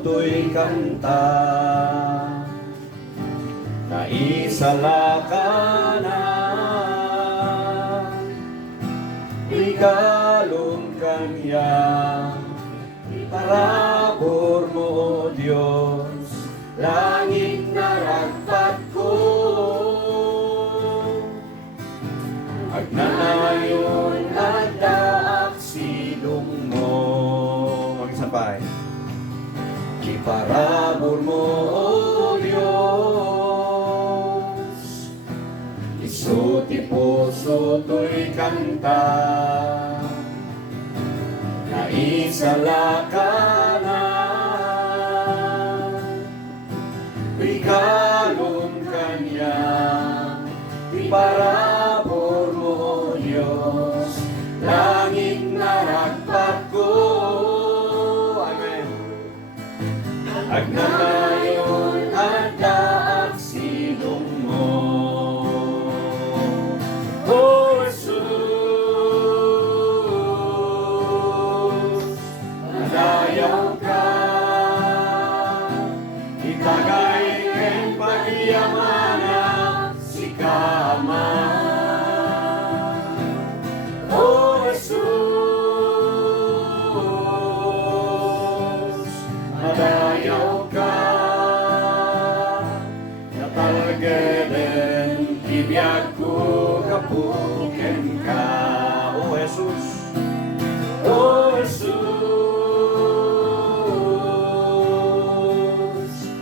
to'y kanta, naisala ka na, regalong Kanya, parabor mo, O Diyos, langit na ragpat ko. Agnayon at daak silong mo. Mag-isapay. Iparabor mo, O Diyos, isuti puso to'y kanta, naisala ka na, regalong Kanya, iparabor mo, O Diyos, langit na ragpat ko. Amen. Agnayon at daak silong mo, O Jesus, madayaw ka, itagay ken pagiyamana si Kama. O Jesus, madayaw ka, natalageden ibiyag ko kapuken ka. O Jesus, O Jesus,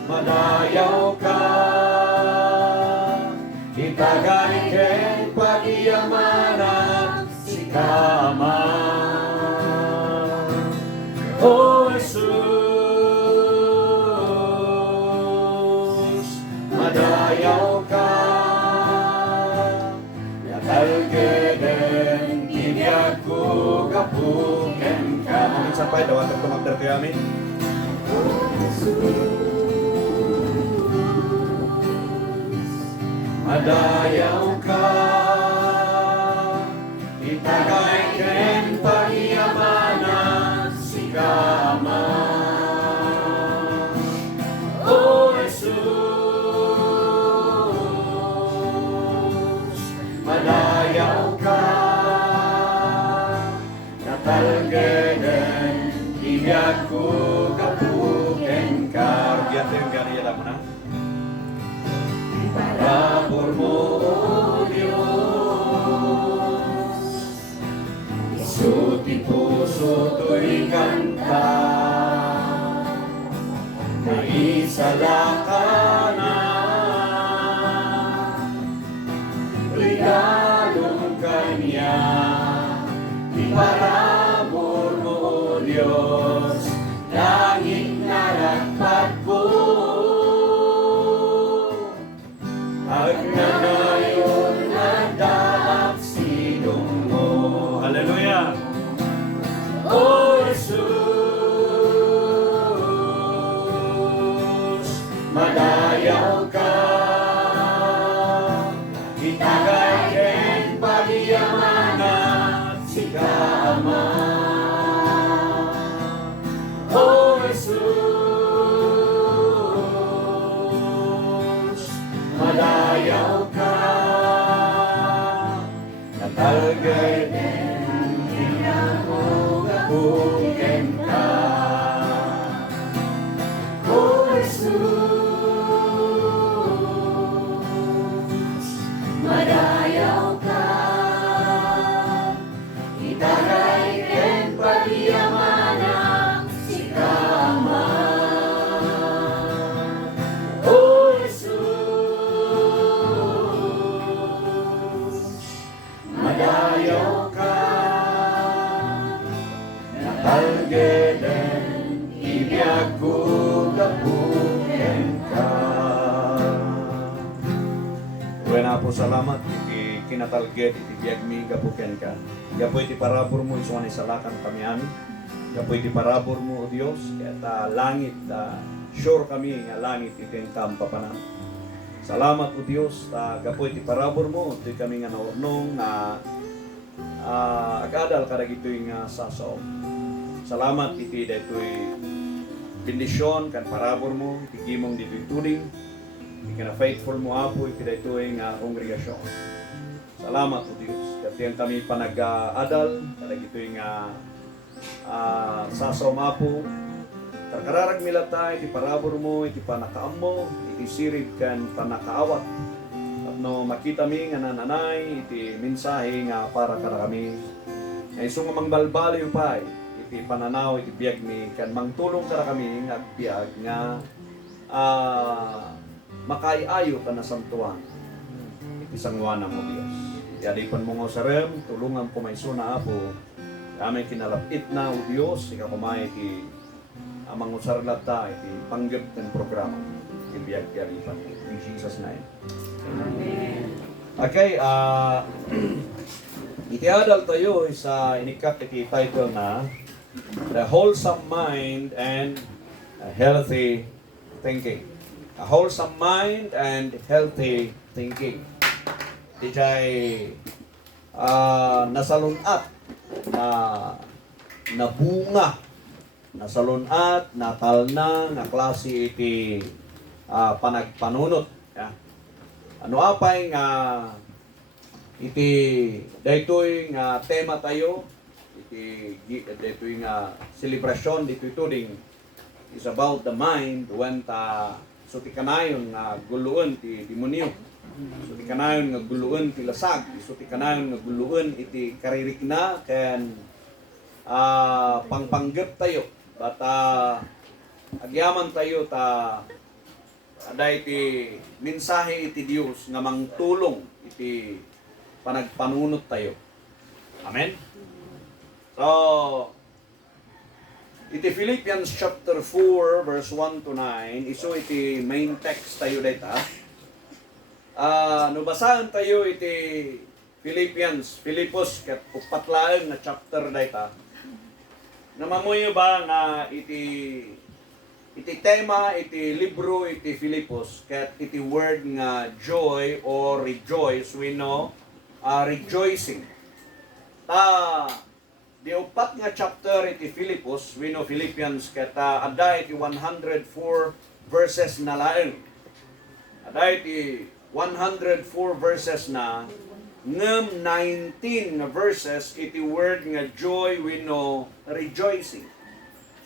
madayaw ka, itagay ken pagiyamana si Kama. O Jesus, madayaw ka, natalgeden ibiyag ko kapuken ka. Mungkin sampai daw atong tumagdar kayo amin. Madayaw ka, itagay ken pagiyamana si Kama. O Jesus, madayaw ka, natalgeden ibiyag ko kapuken ka. Rugian tayo yung gano'n yala mo na. Parabor mo, O Diyos, isuti puso to'y kanta, naisala ka na, regalong Kanya, iparabor mo, O Diyos, langit na ragpat ko. Agnayon at daak silong mo. Hallelujah! O Jesus, madayaw ka, itagay ken pagiyamana si Kama. O Jesus, madayaw ka, natalgeden ibiyag ko kapuken ka. O Jesus, madayaw ka, itagay ken pagiyamana si Kama. O Jesus, madayaw ka, natalgeden ibiyag ko kapuken ka. Tuwa na po salamat, iti kinatalged, iti biyag mi kapuken ka. Yapo iti parabor mo, iso nga salakan kami amin. Yapo iti parabor mo, O Diyos, kaya langit, sure kami nga langit iti kampapanan. Salamat, O Diyos, gapo iti parabor mo, iti kami nga naurnong na agadal karag ito'y nga sasaw. Salamat iti daytoy bendisyon kan parabor mo, iti gimong dituturing, iti na faithful mo apo, iti daytoy nga kongregasyon. Salamat o Diyos. Katiyan kami panag-adal, kadag ito'y nga sasaw mapo, karkararag milata, iti parabor mo, iti panakaam mo, iti sirip kan panakaawat. At no makita mi nga nananay, iti mensahe nga para kada kami. Nga isong mangbalbali upay, iti pananaw, iti biyag mi, kan mangtulong kada kami nga biyag nga makaiayo ka na santuan. Iti sangwana mo Diyos. Yadipan mo nga sarem, tulungan ko may suna apo, kami kinalapit na o Diyos, ikaw kumay iti amang usarlat ta, iti panggap ng programa. Ibiyag yadipan mo. In Jesus' name. Amen. Okay, itiadal tayo sa inikap iti title na The Wholesome Mind and Healthy Thinking. A wholesome mind and healthy thinking. Di jay nasalunat na bunga, nasalunat, natalna, na klase iti panagpanunot. Yeah. Ano apay nga iti daytoy nga tema tayo, iti daytoy nga celebration ditoy tuding is about the mind when ta so ti kanayon nga guluon ti demonyo. So ti kanayon nga guluon ti lasag, so ti kanayon nga guluon iti karirik na ken pangpanggep tayo. But agyaman tayo ta aday iti mensahe iti Dios nga mangtulong iti panagpanunot tayo. Amen. So iti Philippians chapter 4 verse 1 to 9 iso iti main text tayo dayta. No basahan tayo iti Filipos ket upatlaeng na chapter dayta. Namamuyo ba nga iti tema iti libro iti Filipos ket iti word nga joy or rejoice we know rejoicing. Di upat nga chapter iti Filipos we know Philippians ket adda iti 104 verses na laeng. Adda iti 104 verses na ngem 19 nga verses iti word nga joy we know rejoicing.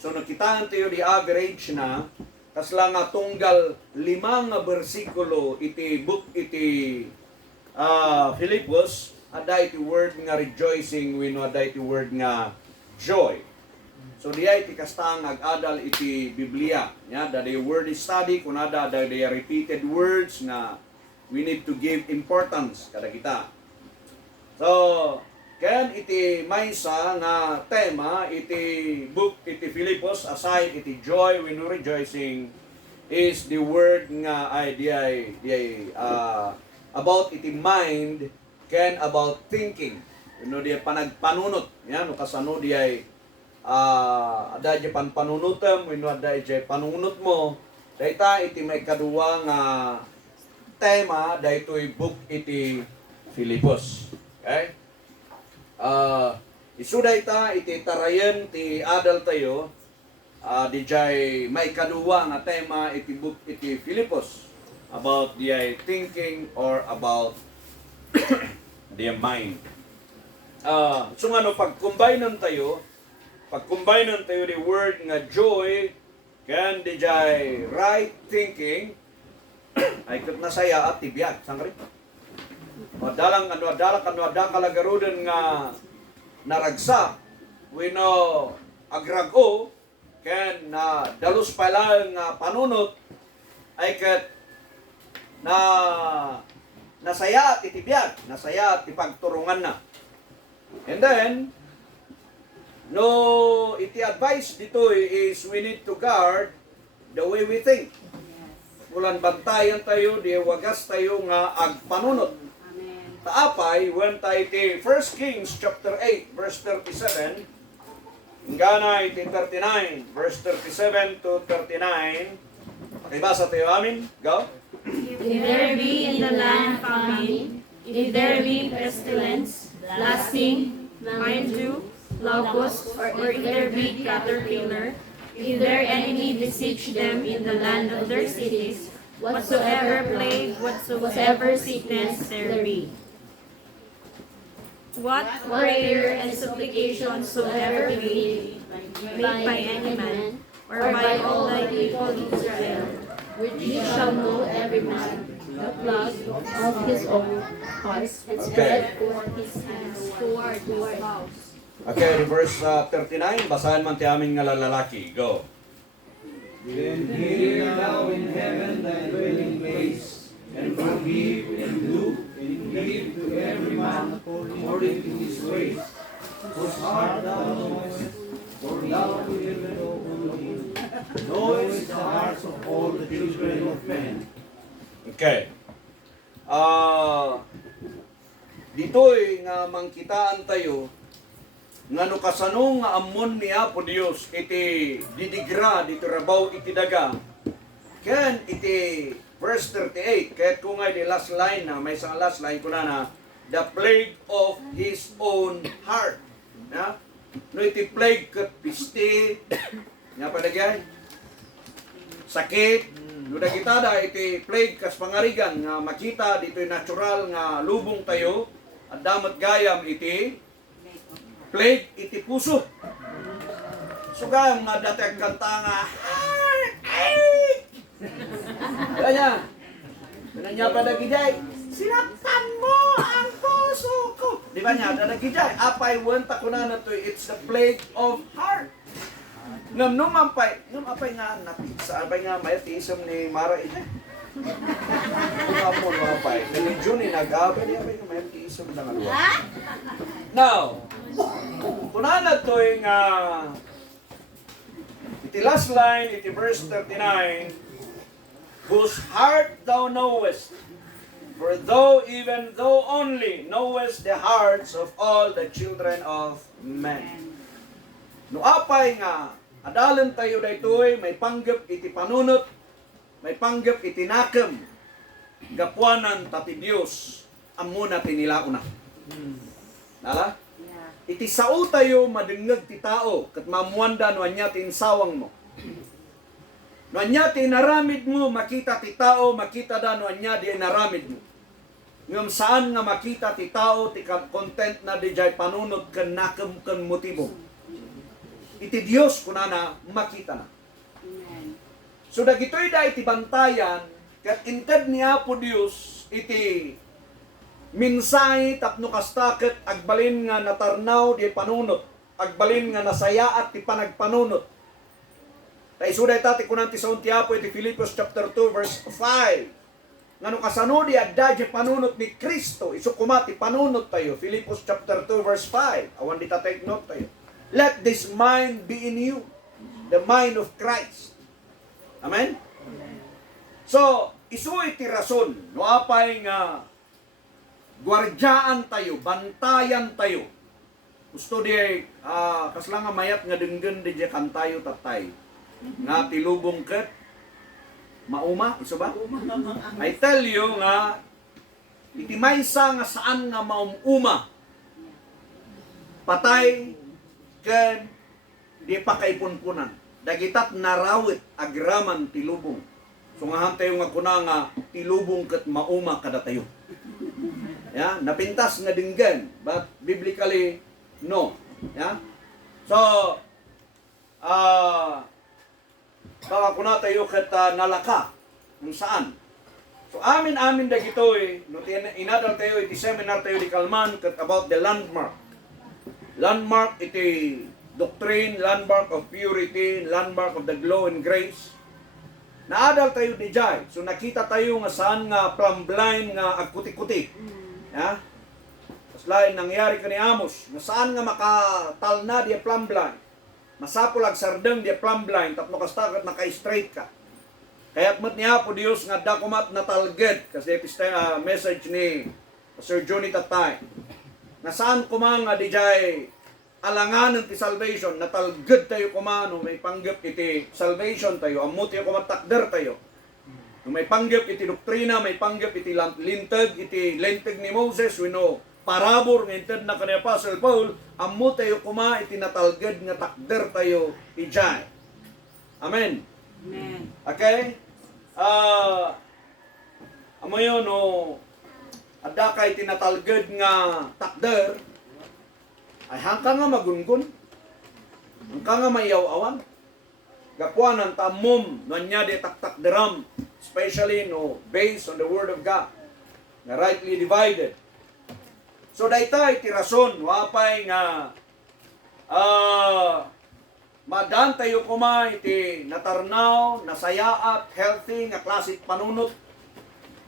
So nakitaan tayo di average na kasla nga tunggal 5 nga bersikulo iti book iti Filipos ada iti word nga rejoicing we know ada iti word nga joy. So diya iti kastang ag-adal iti Biblia. Ya, da the word study kun ada the repeated words nga we need to give importance kada kita. So, ken iti maysa nga tema iti book iti Filipos aside iti joy we know rejoicing is the word nga about iti mind ken about thinking. You know diya panagpanunot. Yan no kasano diya ada diya panpanunutem we know ada diya panunot mo. Dayta iti may kaduwa nga tema daytoy book iti Filipos. Okay? Isuday ta iti tarayen ti adal tayo di jay may kaduwa nga tema iti book iti Filipos about the thinking or about the mind. So ano pag-combinean tayo the word nga joy can di jay right thinking ay kat nasaya at tibiyag sangrit. Madalang ada kalagarudan nga naragsa we know agrago ken na dalus pala nga panunot ay kat na nasaya at itibiyag, nasaya at ipagturungan na. And then no iti advice dito is we need to guard the way we think. Kulan bantayan tayo, di wagas tayo nga agpanunot. Taapay, when tayo iti 1 Kings chapter 8, verse 37, hingga iti 39, verse 37 to 39, pakibasa tayo amin, go. If there be in the land famine, if there be pestilence, blasting, mildew, locust, or if there be caterpillar, If their enemy beseech them in the land of their cities, whatsoever plague, whatsoever sickness there be. What prayer and supplication soever be made by any man, or by all thy people Israel, which shall know every man the plot of his own heart, and spread forth his hands toward his house. Okay, verse 39, basahin man ti amin nga lalaki. Go. Then hear thou in heaven thy dwelling place, and forgive and do and give to every man according to his ways. Whose heart thou knowest, for thou wilt know only. Knowest the hearts of all the children of men. Okay. Dito'y nga mangkitaan tayo nga no kasano nga ammon ni Apo Dios iti didigra dito rabaw iti daga. Ken iti verse 38 kahit kung nga di last line na may isang last line ko na the plague of his own heart. Na? No iti plague ket pisti nga palagay sakit no dagitada iti plague kas pangarigan nga makita dito'y natural nga lubong tayo at damat gayam iti plague iti puso. Sugang nga datag kanta nga kanya kanya pa nagijay sinaktan mo ang puso ko, di ba niya nagijay apay wanta ko na to it's the plague of heart. Ngam nung apay nga napisa apay nga may tisam ni Mara ite mo apay religion ni nag-abay ni apay nga may tisam na nga luwa. Now kunana to nga iti last line iti verse 39, whose heart thou knowest, for even thou only knowest the hearts of all the children of men. No apay nga adalan tayo daytoy may panggap iti panunot, may panggap iti nakam, gapuanan tati Dios amuna tinilauna. Nala? Iti sao tayo madengeg ti tao ket mamuanda no anya ti insawang mo. No anya ti naramid mo makita ti tao makita da no anya di naramid mo. Ngem saan nga makita ti tao ti content na di jay panunod ken nakem ken motibo. Iti Dios kunana makita na. So dagitoy da iti bantayan ket inted ni Apo Dios iti minsahe tapno kastaket agbalin nga natarnaw di panunot, agbalin nga nasayaat ti panagpanunot. Ta isuday tati kunan ti saon ti Apo iti Filipos chapter 2 verse 5. Ngano kasano di adda di panunot ni Kristo, isu kumati panunot tayo. Filipos chapter 2 verse 5. Awan di ta take note tayo. Let this mind be in you, the mind of Christ. Amen. So, isu iti rason no apay nga gwardyaan tayo, bantayan tayo. Gusto di kaslang nga mayat nga denggen di kantayo tatay. Nga tilubong ket mauma, iso ba? I tell you nga iti maysa nga saan nga maumuma. Patay ken di pa kaipunpunan. Dagitat narawit agraman tilubong. So nga tayo nga kuna nga tilubong ket mauma kada tayo. Ya, napintas nga dinggan, but biblically no. Ya. So baka kuna tayo ket nalaka kung saan. So amin dagitoy no inadal tayo iti seminar tayo di Kalman ket about the landmark. Landmark iti doctrine, landmark of purity, landmark of the glow and grace. Naadal tayo di jay. So nakita tayo nga saan nga plumb line nga agkuti-kuti. Ya. Lain nangyari ka ni Amos, na saan nga makatalna di plumb line. Masapul ag sardeng di plumb line, tapno kastakat naka-straight ka. Kaya't mat niya po Dios nga dakumat natalged, kasi message ni Sir Johnny Tatay. Na saan kumanga di jay alanganan ti salvation, natalged tayo kumano, may panggap iti salvation tayo, amut tayo kumatakder tayo. May panggap iti doktrina, may panggap iti lintag, iti lintag ni Moses, we know, parabor, ngintad na kani Apostle Paul, ammo tayo kuma, iti natalgad nga takder tayo ijay. Amen. Amen. Okay? Amo yun, no, adda kay tinatalged nga takder, ay hangka nga magungun, hangka nga mayaw-awan. Gapuanan tamom, nanya de taktakderam, especially no, based on the Word of God, na rightly divided. So daytay ti rason, wapay nga, madan tayo kumay iti natarnaw, nasayaat, healthy, nga klasik panunot.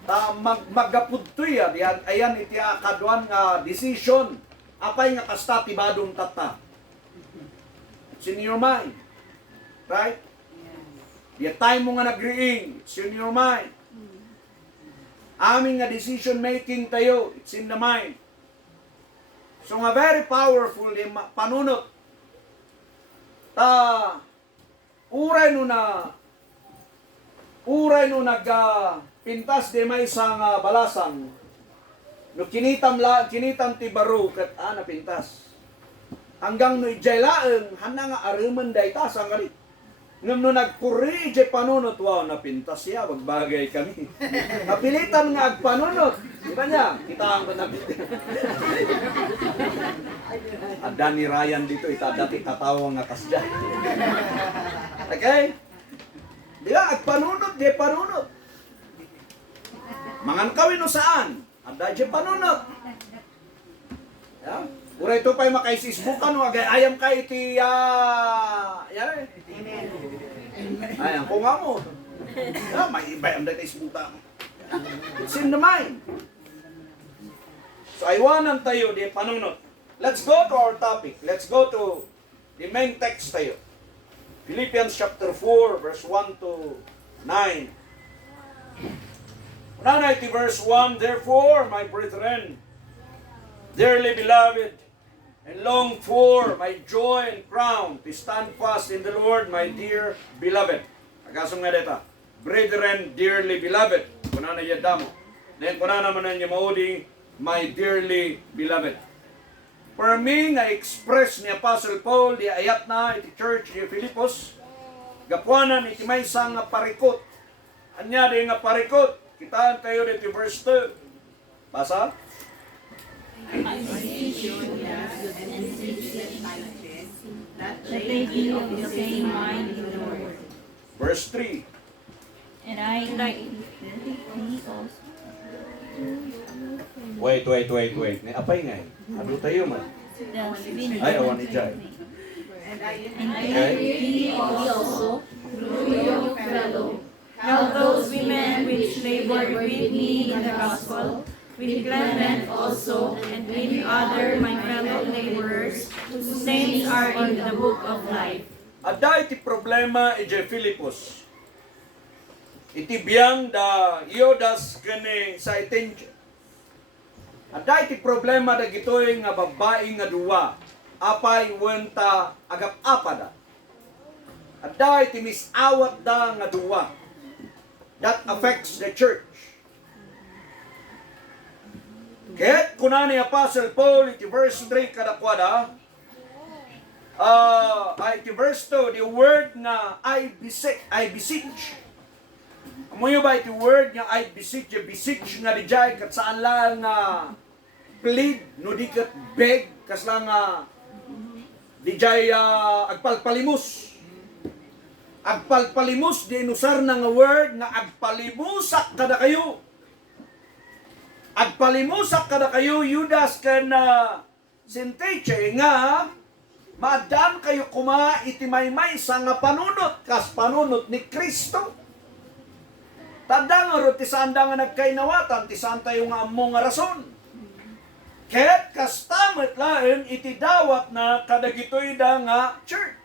Ta maggapudtoy ayan iti akaduan nga decision. Apay nga kasta tibadong tata. It's in your mind. Right? Di time mo nga nagriing, it's in your mind. Aming nga decision making tayo, it's in the mind. So nga very powerful yung panunot. Uray no pintas di may isang balasang. No kinitam ti baro kat napintas. Hanggang no ijaylaeng hana nga aruman dayta sang kali. Ngam no nagkuri ijay panunot wow napintas siya bagbagay kami. Kapilitan nga agpanunot. Di ba niya? Kita ang panapit. Ada ni Ryan dito dati katawa nga kasya. Okay? Di ba agpanunot di panunot. Mangan kawin no saan? Ada di panunot. Ya? Ura ito pa'y makaisisbukan no agay ayam ka iti yan. Ayan, kung nga mo. May iba yung dati isbukan. It's in the mind. So, aywanan tayo di panunot. Let's go to our topic. Let's go to the main text tayo. Philippians chapter 4, verse 1 to 9. Unanay ti verse 1, therefore, my brethren, dearly beloved, and long for my joy and crown to stand fast in the Lord, my dear beloved. Agasong nga deta. Brethren, dearly beloved. Kuna na yadamo. Then kuna naman na maudi, my dearly beloved. For me, nga express ni Apostle Paul, di ayat na iti church ni Filipos, gapuanan iti may isang parikot. Anya di nga parikot. Kitaan kayo dito verse 2. Basa? I beseech you, yes, and beseech that they be of the same mind in the Lord. Verse 3. And I Wait. Apay nga eh. Ano tayo man? Ay, awan ni Jai. And I thee also, through your fellow, Help those women which labor with me in the gospel, with Clement also, and with other my fellow laborers, whose names are in the book of life. Ada iti problema ije Filipos. Iti biyang da iodas kene sa itenche. Ada iti problema da gitoy nga babae nga duwa. Apay wenta agap-apada. Ada iti misawat da nga duwa. That affects the church. Kahit kuna ni Apostle Paul, iti verse 3 kadakwada, iti verse 2, the word na I beseech. Amoy ba iti word nga I beseech nga di jay kat saan lang plead, no di kat beg, kas lang di jay agpalpalimus. Agpalpalimus di inusar na nga word nga agpalimusak kada kayo. Agpalimusak kada kayo, Judas kana sinteche nga maadaan kayo kuma itimaymay sa nga panunot kas panunot ni Kristo. Tanda nga ro ti sanda nga nagkainawatan ti saan tayo nga ammo nga rason. Ket kas tamet laen iti dawat na kadagitoy da nga church.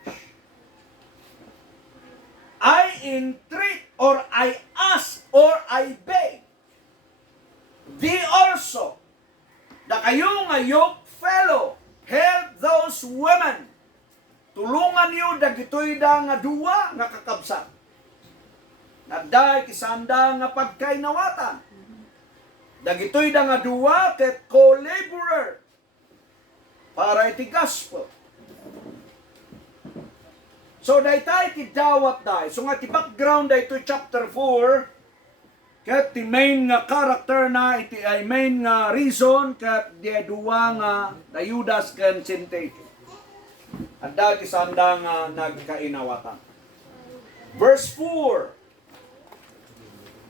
I entreat or I ask or I beg thee also da kayo nga yoke fellow help those women tulungan niyo dagitoy da nga duwa nga kakabsat nadday kisanda nga pagkainawatan dagitoy da nga duwa ket co-laborer para iti gospel. So daytay ti dawat day. So nga ti background day to chapter 4. Ket ti main nga character na iti ay main nga reason ket di duwa nga Judas ken Syntyche. At dati sanda nga nagkainawatan. Verse 4.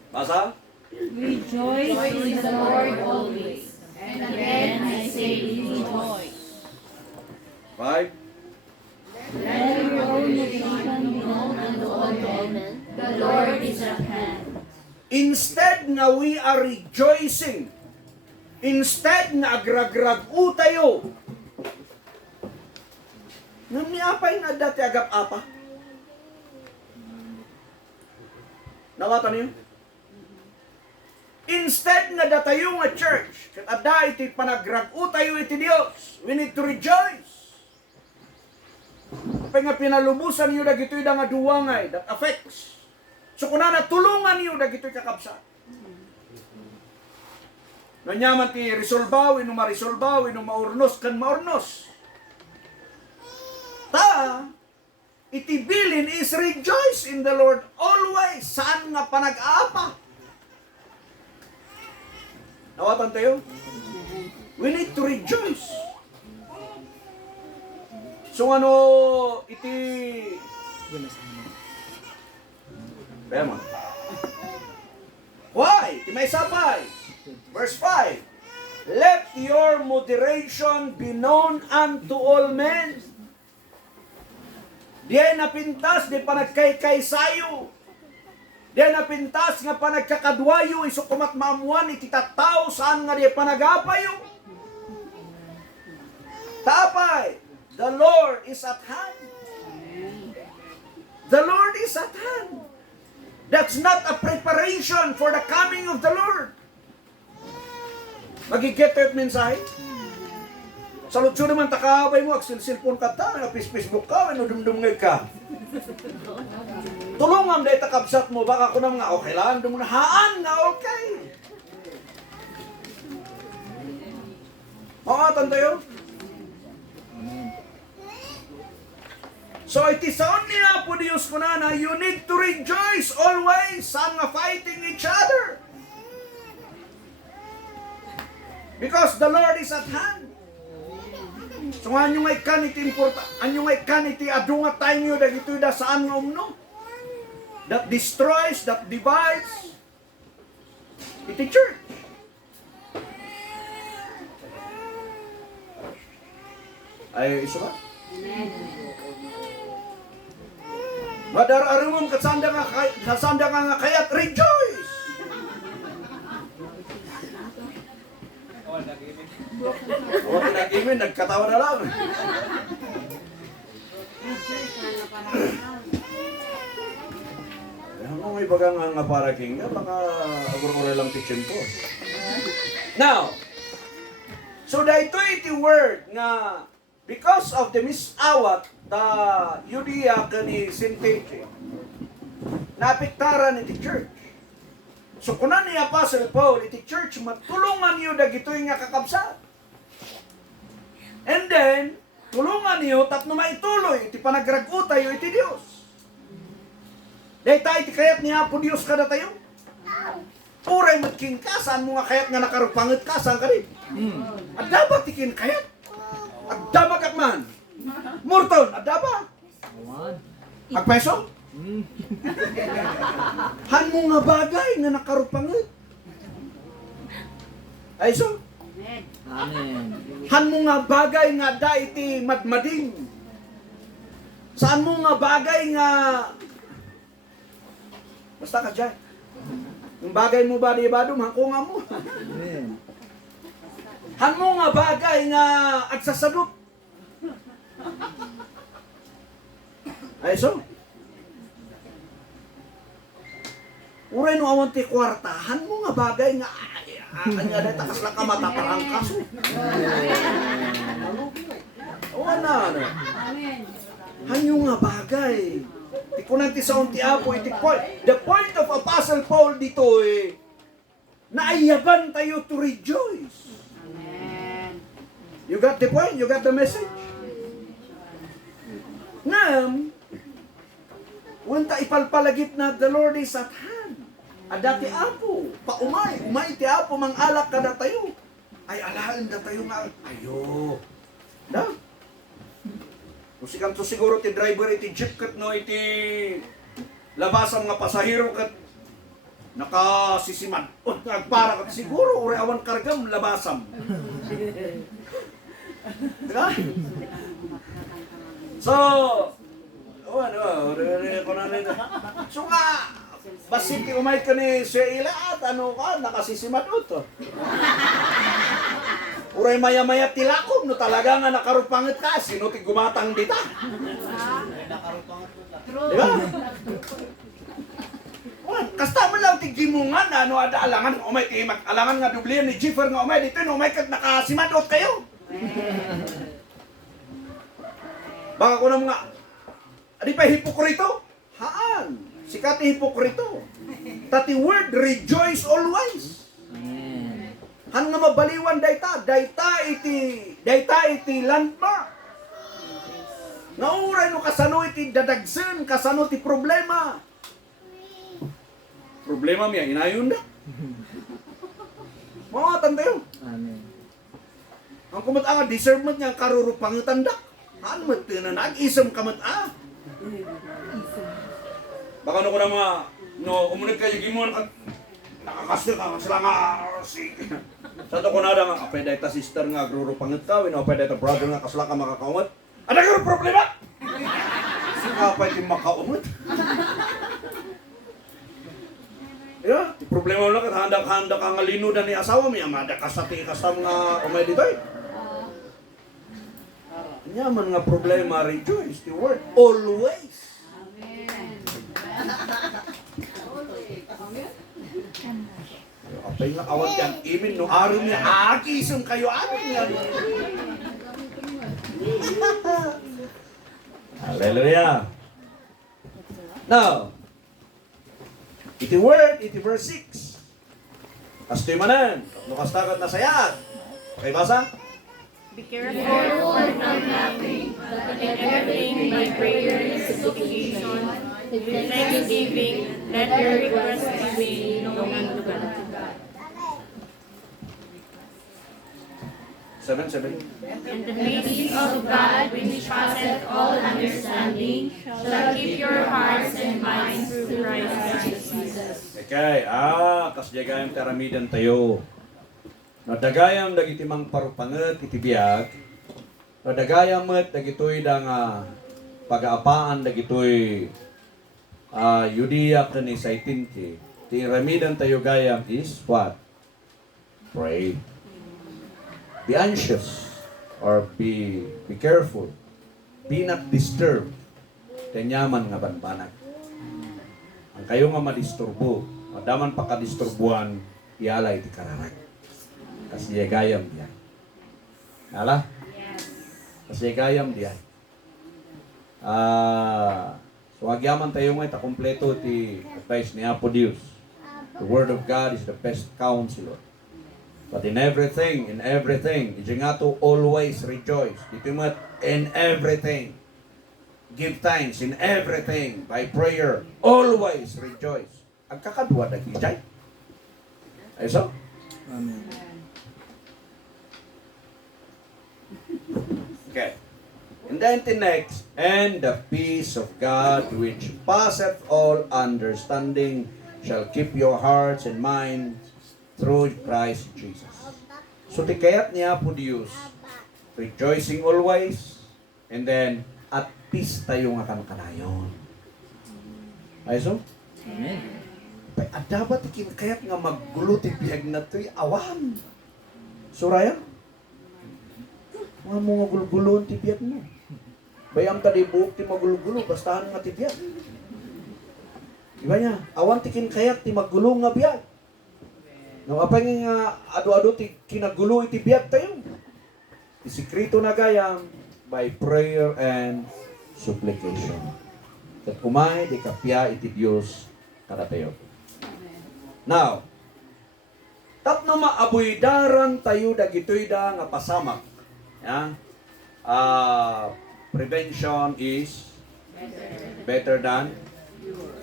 Basa? Rejoice in the Lord always. And again I say rejoice. 5. Let your congregation be known unto all men. The Lord is at hand. Instead nga we are rejoicing, instead nga agragrag-u tayo, namiapay nga dati agap-apa. Nawatan niyo? Instead nga datayo nga church, kat adda iti panagrag-u tayo iti Dios, we need to rejoice. Kapag nga pinalubusan niyo dagitoy da nga duwangay that affects. So kunana tulungan niyo dagitoy kakabsat. Nanyaman ti resolbaw, ino marisolbaw, ino maurnos kan maurnos. Ta, iti bilin is rejoice in the Lord always. Saan nga panag-aapa? Nawatan tayo? We need to rejoice. So ano, iti... Bema. Why? Iti may sapay. Verse 5. Let your moderation be known unto all men. Diyan napintas, di panagkay-kay sayo. Diyan napintas, nga panagkakadwayo, iso kumat maamuan, ititataw, saan nga di panagapayo. Tapay. The Lord is at hand. The Lord is at hand. That's not a preparation for the coming of the Lord. Magiget tayo mensahe? Sa lutso naman takabay mo, agsil-silpon ka ta, napis-Facebook ka, dumdumngay ka. Tulungan dahil takabsat mo, baka ko na mga okay lang, dumunahaan na okay. Makatan tayo? So it is only na po Diyos ko na you need to rejoice always. Saan nga fighting each other? Because the Lord is at hand. So nga nyo ngay kaniti importa, anyo ngay kaniti adunga tayo nyo dagito da saan nga umno? That destroys, that divides. Iti church. Ay, iso ba? Madar-arimom kasanda nga kayat rejoice. O nag-imin, nagkatawa na lang. Ano may bagang nga para king baka agor-ore lang ti tiyempo. Now, so dahito iti word nga because of the misawat the Judea kani Syntyche, napiktaran iti church. So kunan ni Apostle Paul iti church matulungan niyo dagitoy nga kakabsat. And then tulungan niyo tapno maituloy iti panagrag-u tayo iti Dios. Dahil tayo iti kayat ni Apo Dios kada tayo. Uray matking ka saan mo nga kayat nga nakarupanget ka saan ka rin. At dapat ikin kayat. At damag akman. Murton, at dapat. Agpeso? Han mo nga bagay nga nakarupanget. Ay so? Amen. Han mo nga bagay nga da iti madmading. Saan mo nga bagay nga basta ka dyan. Yung bagay mo ba di ba dumangko nga mo. Amen. Han mo nga bagay nga agsasadot. Ay so? Uray no awan ti kwarta, han mo nga bagay nga kanya da takas lang ka mataparang kaso. Wala na. Han yung nga bagay. Di ko nanti sa unti apo, iti point. The point of Apostle Paul dito naayaban tayo to rejoice. You got the point? You got the message? Now, Unta ipalpalagip na the Lord is at hand. Adati apo, umay ti apo mang alak kada tayo. Ay alaan da tayo nga. Ayo. Da. Musikan to siguro ti driver iti jeep kat no iti labasam nga pasahero kat nakasisiman. O nagpara kat siguro uri awan kargam labasam. Diba? So, so nga, basit umay ka ni Sir Ila at ano ka, nakasisiman to. Uray maya-maya tilakom, no talaga nga nakarupangat ka, sino ti gumatang dita? Diba? Kasta mo lang ti gimungan, ano ada alangan, umay ti mag-alangan nga dublihan ni Jiffer nga umay dito, umay kat nakasimadot kayo. Baka ko na mga, adi pa hipokrito? Haan, sikat ni hipokrito. Tati word, rejoice always. Amen. Han nga mabaliwan dayta iti landmark. Nauray no kasano iti dadagsen, kasano ti problema. Problema miya, inayon na. Mga tandayo. Amen. Ang kumat nga, discernment niya, karurupangitan da. Haan mo, nag-isam kamat Baka no ko na mga, no, umunit kayo gimon at nakakastil ka, sila nga, sige. Sa to ko na nga, apay dahi ta sister nga, agrurupangit ka, apay dahi ta brother nga, kasla ka makakaumot. Ano yung problema? Saka apay di makaumot. Yeah, problema mo lang, kat handa ka nga linudan ni asawa, may amada ka sa tikasam nga umay dito eh. Nyaman nga problema, rejoice, the word, always. Apay nga awat yan, imin no arum niya, agisong kayo arum niya. Hallelujah. Now, iti word, iti verse 6. Astoy manan, nukastakat na sayat. Okay, basa? Be careful for nothing, but in everything by prayer and supplication, with thanksgiving, let your requests be made known unto God. 7:7. And the peace of God, which passeth all understanding, shall keep your hearts and minds through Christ Jesus. Okay, kasjagayam taramidan tayo. Nadagayam dagiti mang parupanget iti biag. Nadagayam met dagitoy da nga pag-aapaan dagitoy Judea kani saitinti. Ti ramidan tayo gayam is what? Pray. Be anxious or be careful. Be not disturbed. Tenyaman nga banbanag. Ang kayo nga madisturbo, madaman pakadisturbuan, ialay ti kararag. Kasi gayam diyan. Nala? Kasi gayam diyan. So agyaman tayo nga ita kompleto ti advice ni Apo Dios. The word of God is the best counselor. But in everything, iti nga to always rejoice. Dito mo in everything. Give thanks in everything by prayer. Always rejoice. Ang kakadwa na kijay. Ay so? Amen. Okay. And then the next, and the peace of God which passeth all understanding shall keep your hearts and minds through Christ Jesus. So tikayat niya po Diyos, rejoicing always, and then at peace tayo nga kankanayon. Ay so? Amen. At dapat ikinakayat nga maggulo ti biyag na to'y awan. Suraya? Mga mga gulgulo ti biyag mo. Bayam tadi buok ti magulugulo, bastahan nga ti biyag. Diba niya? Awan ti kinkayat ti maggulo nga biyag. Nung apay nga ado-ado ti kinagulo iti biyag tayo. Ti sikrito na gayam by prayer and supplication. Kat umay di kapya iti Diyos kada tayo. Now, tapno maabuidaran tayo dagitoy da nga pasamak. Yeah? Prevention is better than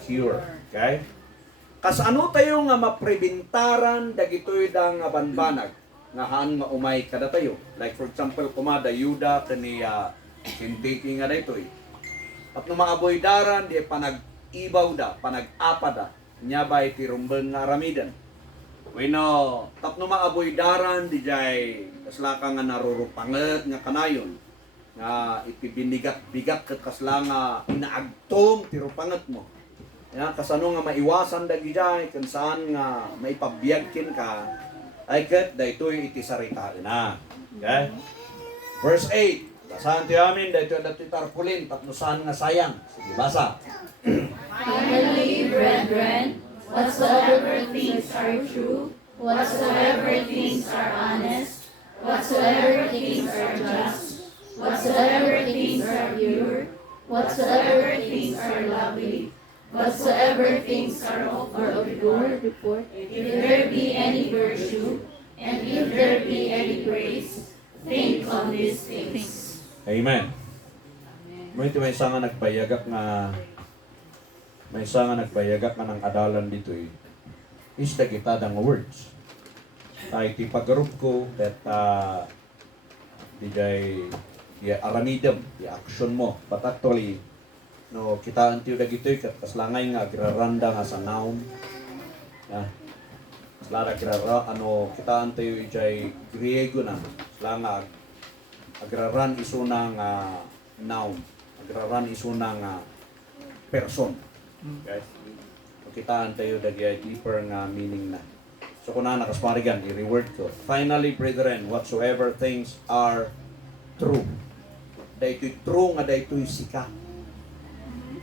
cure. Okay? Kas ano tayo nga maprebentaran dagitoy da nga banbanag nga haan nga umay kada tayo. Like for example, kumada yuda kani sintiki nga daytoy. At no maaboy daran di panag-ibaw da, panag-apada nya bay ti rumbeng nga aramidan. Bueno, tapno maaboy daran di jay kaslaka nga narurupanget nga kanayon nga itibinigat-bigat ket kasla nga inaagtom ti rupanget mo. Ya, kasano nga maiwasan dagi jay kun saan nga maipabiyagkin ka ay ket daytoy iti saritaen na. Okay? Verse 8. Basahan ti amin daytoy dati tarpulin tapno saan nga sayang. Sige, basa. Finally, brethren, whatsoever things are true, whatsoever things are honest, whatsoever things are just, whatsoever things are pure, whatsoever things are lovely, whatsoever things are of good report, if there be any virtue, and if there be any praise, think on these things. Amen. May isa nga nagpayagak nga ng adalan dito is kita dang words. Ay ti pagrup ko that di jay aramidem, di action mo. But actually, no, kita antiyo dagitoy kat kaslangay nga giraranda nga sa noun. Kaslara kita antiyo jay Griego na. Kaslanga agraran isuna nga noun. Agraran isuna nga person. Okay? Kita tayo dagay deeper nga meaning na. So kung na nakasparigan, i-reword ko. Finally, brethren, whatsoever things are true. Daytoy true nga daytoy sika.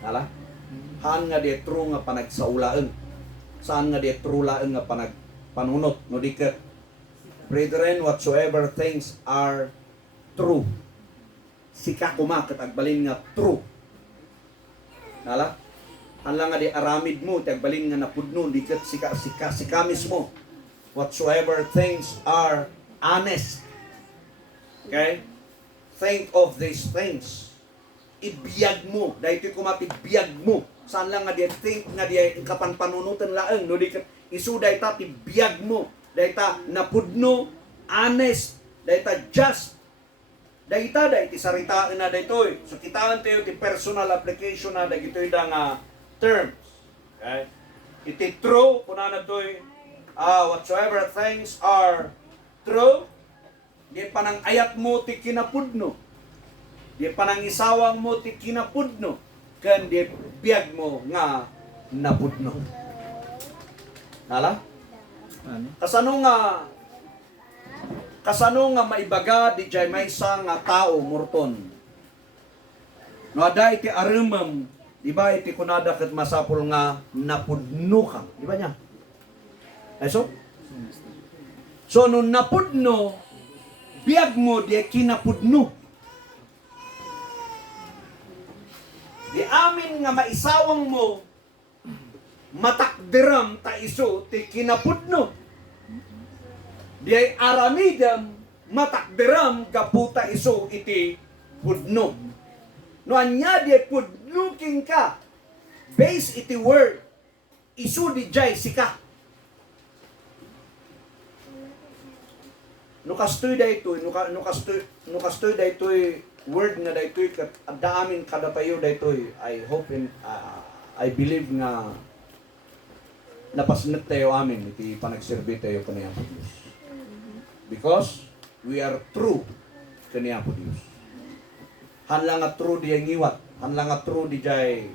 Hala? Haan nga di true nga panagsaulaen. Saan nga di true laen nga panunot. No diket. Brethren, whatsoever things are true. Sika kumakat agbalin nga true. Hala? Hala nga di aramid mo, tagbalin nga napudno, dikat sika mismo. Whatsoever things are honest. Okay? Think of these things. Ibiyag mo. Dahil ito'y kumapibiyag mo. Saan lang nga di think nga di kapanpanunutan laeng. No, dikat isu dahil ta tibiyag mo. Dahil ta napudno, honest. Dahil ta just. Dahil ta ti saritaan na dahil ito'y. So kitaan tayo ti personal application na dahil ito'y da nga terms. Okay? Iti true, kuna na to'y whatsoever things are true, di panang ayat mo ti kinapudno. Di panang isawang mo ti kinapudno. Kan di biyag mo nga napudno. Nala? Kasano nga maibaga di jay may nga tao murton. No ada iti aremem. Diba iti kunada ket masapul nga napudno ka. Diba niya? Ay so no napudno, biyag mo di kinapudno. Di amin nga maisawang mo, matakdiram ta iso ti kinapudno. Di ay aramidam, matakdiram kaputa iso iti pudno. No anya di pudnuking ka base iti word isu di jay sika. No kastoy daytoy no kastoy daytoy word nga daytoy kat adaamin kada tayo daytoy. I hope and I believe nga napasnet tayo amin iti panagserbi tayo kaniya po Dios. Because we are true kaniya po Dios. Hanlang nga true di ngiwat, hanlang nga true di jay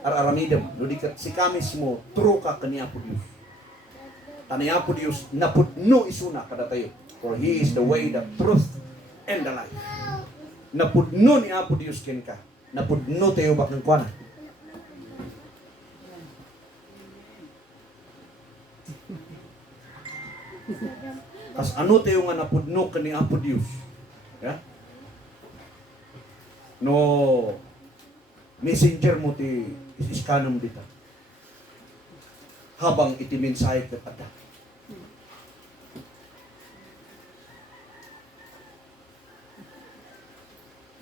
araramidem, no di kat sika mismo true ka kaniya po Dios. Taniya po Dios napudno isuna kada tayo. For He is the way, the truth, and the life. Napudno ni Apo Dios ken ka. Napudno tayo bak ng kuana. As ano tayo nga napudno ka ni Apo Dios. Yeah? No messenger mo ti iskanam dita. Habang iti mensahe ket ada.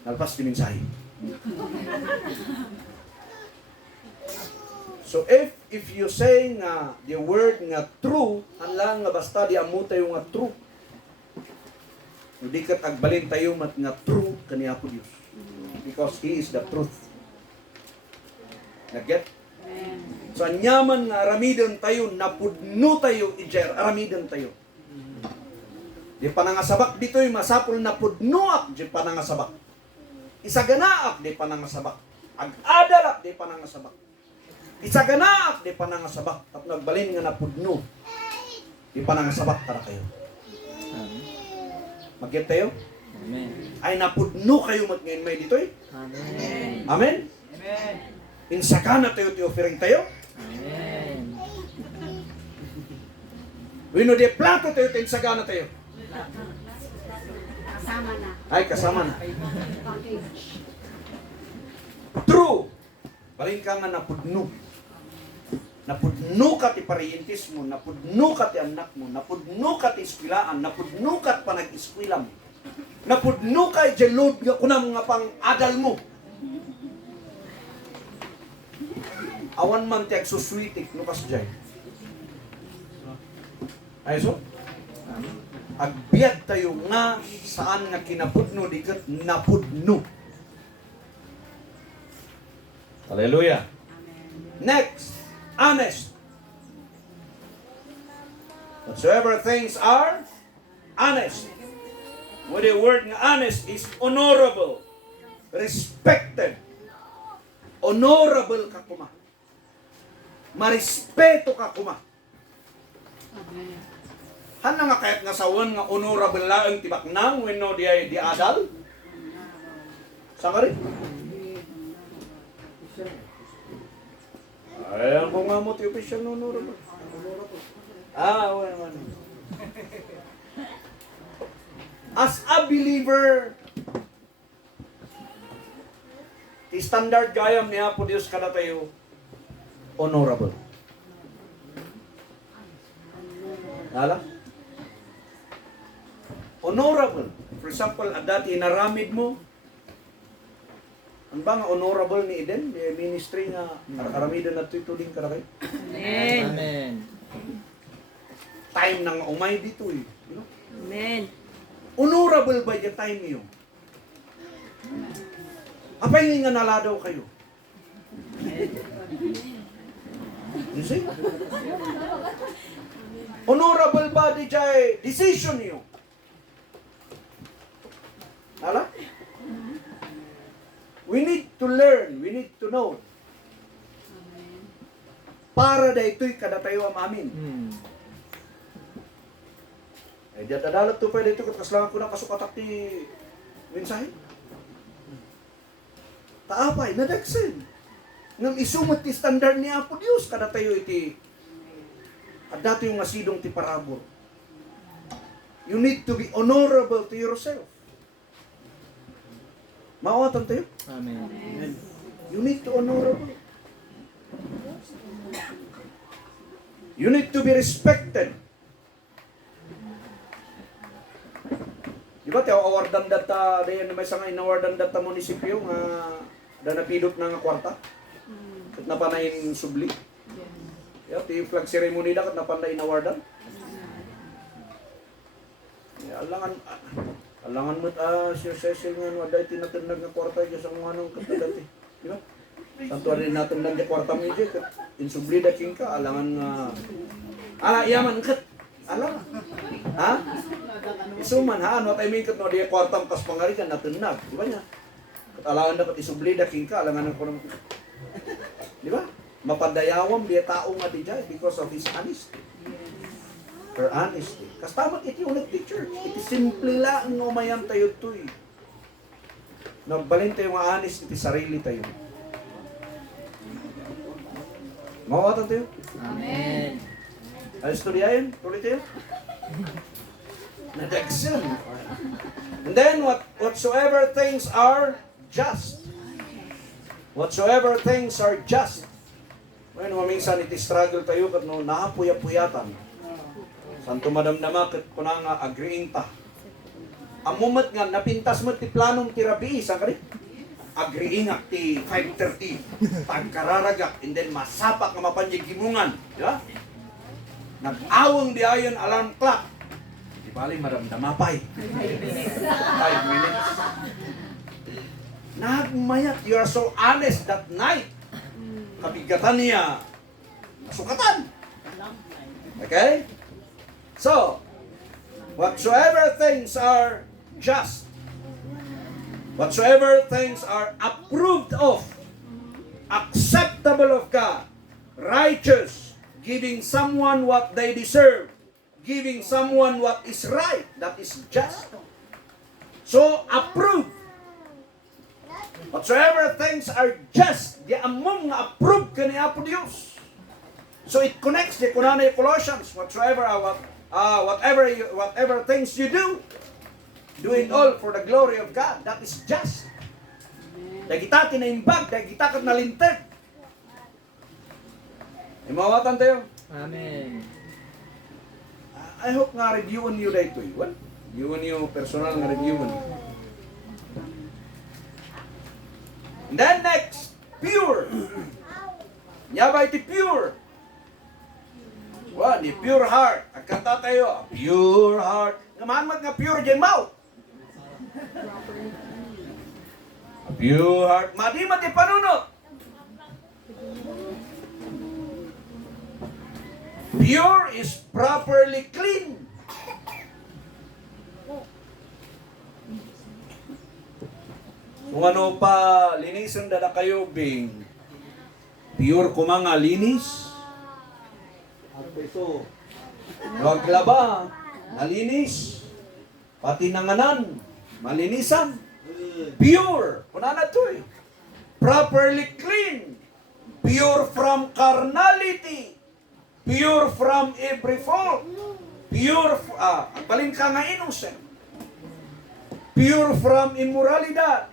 Nalpas di mensahe. So if you say nga the word nga true, lang nga basta di amo tayo nga true. Hindi kat agbalin tayo mat nga true kaniya po Dios. Because He is the truth. Naget? So anyaman nga aramidon tayo, napudno tayo, ijer, aramidon tayo. Di panangasabak dito'y masapol na pudnoak, di panangasabak. Isaganaak, di panangasabak. Ag-adalak, di panangasabak. Isaganaak, di panangasabak. At nagbalin nga napudno, di panangasabak para kayo. Amen. Mag-get tayo? Amen. Ay napudno kayo ngayon may dito'y. Amen. Amen? Amen. Insagana tayo, ti-offering tayo. Amen. Wino di plato tayo, insagana tayo. Kasama na. Ay, kasama na. True. Balin ka nga napudno. Napudno ka ti parientis mo, napudno ka ti anak mo, napudno ka ti iskwilaan, napudno ka ti panag-iskwila mo. Napudno ka ijelod nga kunam nga pang adal mo. Awan man ti agsuswitik no kas jay. Ay so? Amen. Agbiad tayo nga saan nga kinapudno dikat napudno. Hallelujah. Next, honest. Whatsoever things are honest. With the word nga honest is honorable, respected. Honorable ka kuma. Marespeto ka kuma. Hana nga kahit nga sawan nga honorable laang tibaknang when no di adal? Saan ka rin? Ayan ko nga mo ti official no honorable. Well. As a believer, ti standard gayam niya po Diyos kada tayo, honorable. Hala? Honorable. For example, dati inaramid mo, ano ba nga honorable ni Eden? May ministry nga aramidon na tutuling ka na kayo. Amen. Amen. Time nang umay dito eh. You know? Amen. Honorable ba yung time niyo? Apay nga naladaw kayo? You see? Honorable ba di jay decision niyo? Hala? We need to learn, we need to know. Para da ito'y kada tayo am amin. Eh, di adalat to pwede ito, kaslangan ko na kasukatak ti mensahe. Taapay, nadagsin. Ngam isumot ti standard ni Apo Dios, kada tayo iti, at dati yung masidong ti parabor. You need to be honorable to yourself. Maawatan tayo? Amen. You need to honorable. You need to be respected. Di ba tayo awardan data, dayan may isang inawardan data munisipyo nga da napidot na nga kwarta? Kat napanayin subli? Yeah, ti flag ceremony da kat napanay inawardan? Yeah, alangan mo Sir Cecil nga waday tinatunag nga kwarta dyan sa mga anong katadati. Di ba? Santo rin natin lang dyan kwarta mo dyan. Insubli da king ka, alangan nga... yaman kat! Alangan. Ha? Isuman ha? Ano tayo may kat no, di kwarta mo kas pangarikan natunag. Di ba niya? Kat alangan na kat isubli da king ka, alangan ko naman. Di ba? Mapadayawam di tao nga di dyan because of his honesty. Her honesty. Kas tamat iti ulit di church. Iti simple lang nga umayam tayo to eh. Nagbalin tayo nga honest iti sarili tayo. Mawatan tayo? Amen. Alis tuliayan? Tuloy tayo? Nadagsan. And then, whatsoever things are just. Whatsoever things are just. Ngayon, maminsan iti struggle tayo kat no, nahapuya-puyatan. Santo madamdama kat kuna nga agreeing ta. Amumat nga napintas mo ti planong tirabi, saan ka rin? agriingak ti 5:30 pagkararagak and then masapak nga mapanyigimungan, di ba? Nag-awang di ayon alarm clock. Di bali maramdamapay. 5 minutes. Nagmayat, you are so honest that night. Kabigatan niya, sukatan. Okay? So, whatsoever things are just, whatsoever things are approved of, acceptable of God, righteous, giving someone what they deserve, giving someone what is right, that is just. So, approved. Whatsoever things are just, di among nga approved ka ni Apo Dios. So it connects di kunanay Colossians, whatever things you do it all for the glory of God. That is just. Dahil kita tinaimbag, dahil kita kat nalintek. Imawatan tayo. Amen. I hope nga reviewin niyo dahito. Reviewin niyo, personal nga reviewin. And then next, pure. Nya ba iti pure? Ni pure heart. Agkanta tayo, pure heart. Ngaman nga pure dyan mouth. A pure heart. Madi mati panunot. Pure is properly clean. Kung ano pa linisan na kayo, Bing. Pure ko mga linis. Huwag laba, nalinis. Pati nanganan, malinisan. Pure. Kuna na ito eh. Properly clean. Pure from carnality. Pure from every fault. Pure, ang paling ka nga innocent. Pure from immoralidad.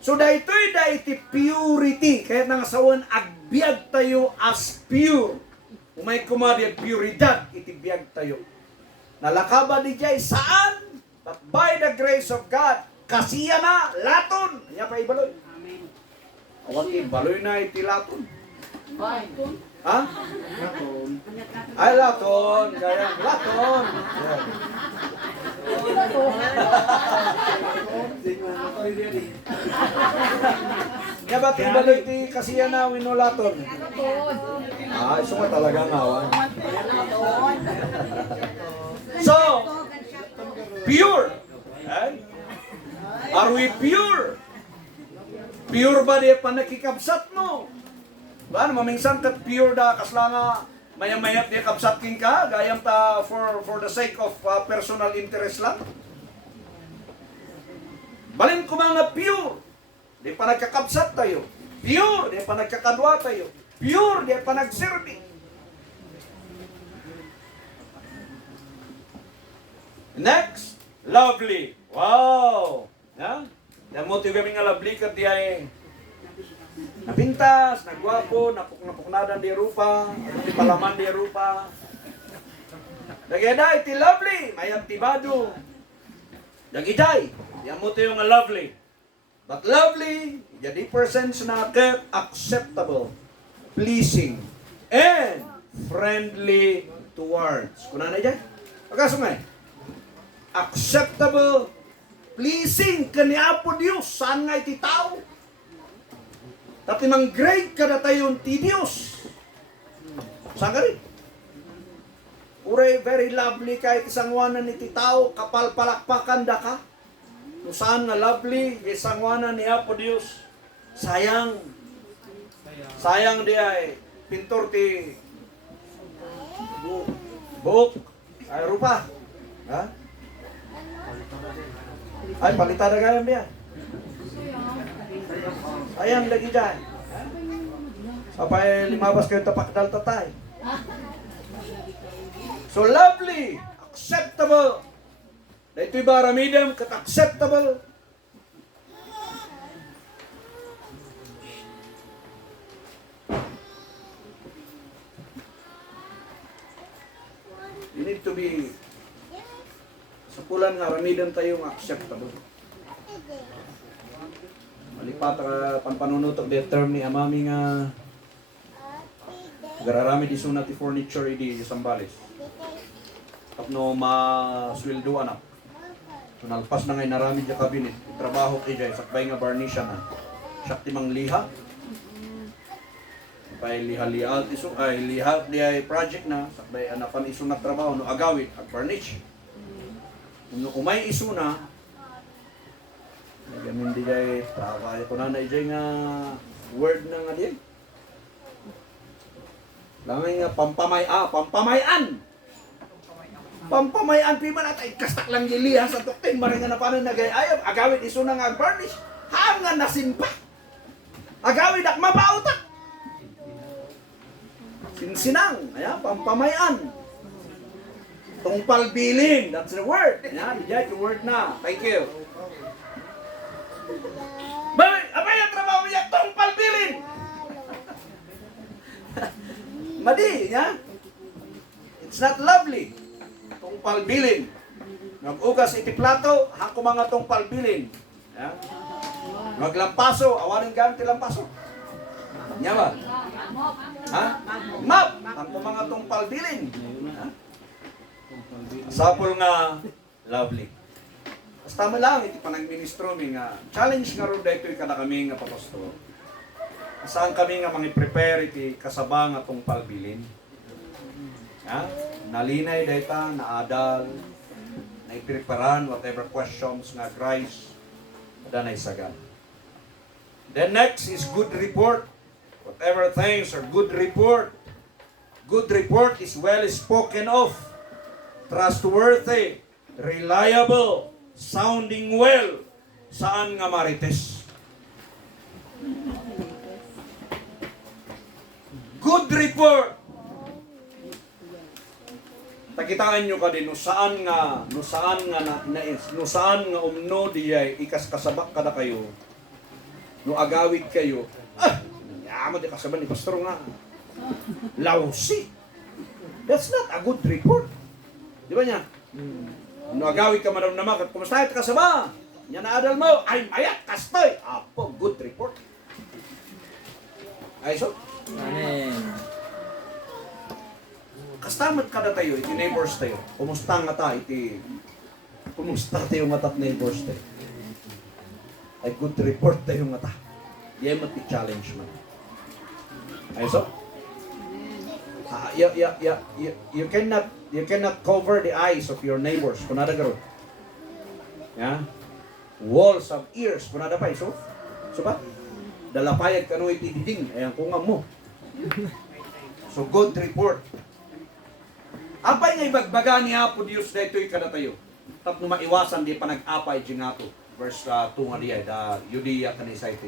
So dahito'y daiti purity. Kaya nangasawan agbiag tayo as pure. Umay kumadi puridad iti biag tayo. Nalakaba di jay saan? But by the grace of God, kasiya na laton. Kaya pa ibaloy. Amen. Awag ibaloy na iti laton. Ha? Laton. Ay laton. Kaya laton. Yeah. Kaya ba't ibaloy iti kasiya na winulaton? Iso nga talaga ngawan. So, pure. Okay? Are we pure? Pure ba di panakikabsat mo? Ba, mamingsan kat pure da kasla nga mayam-mayat di kabsat king ka, gayam ta for the sake of personal interest lang. Balin ko mga pure. Di pa nagkakabsat tayo. Pure, di pa nagkakadwa tayo. Pure, di pa nagserbi. Next, lovely. Wow! Ha? Damo ti kami nga lovely kat di ay napintas, nagwapo, napuknadan di rupa, di palaman di rupa. Dagiday, ti lovely, mayang tibado. Dagiday, yan mo tayo nga lovely. But lovely, jadi persons na acceptable, pleasing, and friendly towards. Kuna na dyan? Pagkasungay. Acceptable, pleasing, kaniapo Diyos, saan nga iti tao? Tapi mang grade ka na tayo ti Diyos. Saan ka rin? Uray, very lovely kahit isang wanan iti tao, kapal palakpakan da ka. Kung saan na lovely, isang wanan ni Apo Diyos. Sayang. Sayang di ay pintor ti buhok. Ay, rupa. Ha? Ay, palitan na gayam diya. Ayan, lagi dyan. Sapay limabas kayo tapakdal tatay. So lovely, acceptable. Na ito'y baramidam kat acceptable. You need to be sa pulan nga ramidam tayong acceptable. pampanunutok the term ni amami nga gararami di sunat ti furniture idi Sambales. Tapno masweldo anak. So nalpas na ngay narami di kabinet. Trabaho kay jay sakbay nga barnisya na. Siya ti mang liha. Kay liha-liha iso ay liha di ay project na sakbay anapan iso na trabaho no agawit ag barnish. No umay iso na gamin di jay travay ko na jay nga word na nga di. Langay nga pampamayan. Pampamayan piman at ay kastak lang giliha sa tuktin maring nga napanan nagayayab agawit iso na nga varnish hangan nasin pa. Agawit ak mabautak. Sinsinang, ayan, pampamayan. Tungpal bilin, that's the word. Ayan, yung word na. Thank you. Abay ang trabaho niya, tungpal bilin. Madi, ya? It's not lovely. Tungpal bilin. Nag-ugas iti plato, hangko mga tungpal bilin. Ya? Maglampaso, awarin ganti lampaso. Nya ba? Ha? Map! Hangko mga tungpal bilin. Ha? Sapol nga lovely. Basta tama lang, iti panagministro mi nga challenge nga ron dito kada kami nga papastor. Saan kami nga mangi-prepare iti kasaba nga tungpal bilin. Ha? Nalinay dayta, naadal, naipreparan whatever questions nga Christ danay sagad. Then next is good report. Whatever things are good report. Good report is well spoken of, trustworthy, reliable, sounding well. Saan nga marites? Good report. Takitaan nyo ka din no saan nga umno diyay ikas kasabak kada kayo. No agawid kayo. Yaman di kasabak ni pastor nga. Lausi. That's not a good report. Di ba niya? No agawid ka manam naman kat kumusta ka kasaba? Nya naadal mo ay mayat kastoy. Apo good report. Ay so? Amen. Kastamat kada tayo, iti neighbors tayo. Kumusta nga ta, kumusta tayo nga ta neighbors tayo. Ay good report tayo nga ta. Diyan mati challenge man. Ay so? You cannot cover the eyes of your neighbors. Kunada garo. Yeah? Walls of ears. Kunada pa iso. So ba? Dalapayag kanu iti diding. Ayan kungam mo. So good report. Apay nga ibagbaga niya po Diyos na ito'y kada tayo. Tapno maiwasan di pa nag-apay di nga to. Verse 2 nga diya, da Judea kanisay ito.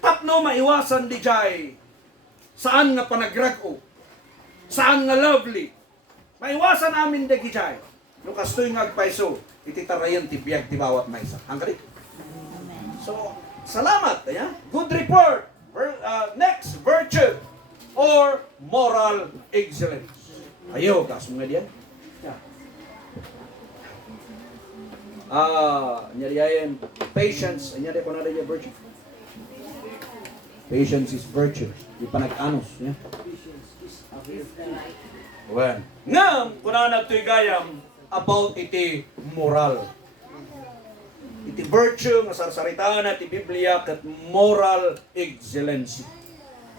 Tapno maiwasan di jay. Saan nga panagrago? Saan nga lovely? Maiwasan amin di jay. Lukas to'y nga agpaiso. Ititarayan ti biyag ti bawat maysa. Hanggang dito. So, salamat. Ayan. Good report. Next, virtue. Or moral excellence. Ayo, kas mga diyan. Nyariyayan, patience. Nyari ko na rin yung virtue. Patience is virtue. Di pa nag-anos. Yeah? Well, ngam, kuna na ito'y gayam about iti moral. Iti virtue, nga sarsaritaan at iti Biblia kat moral excellence.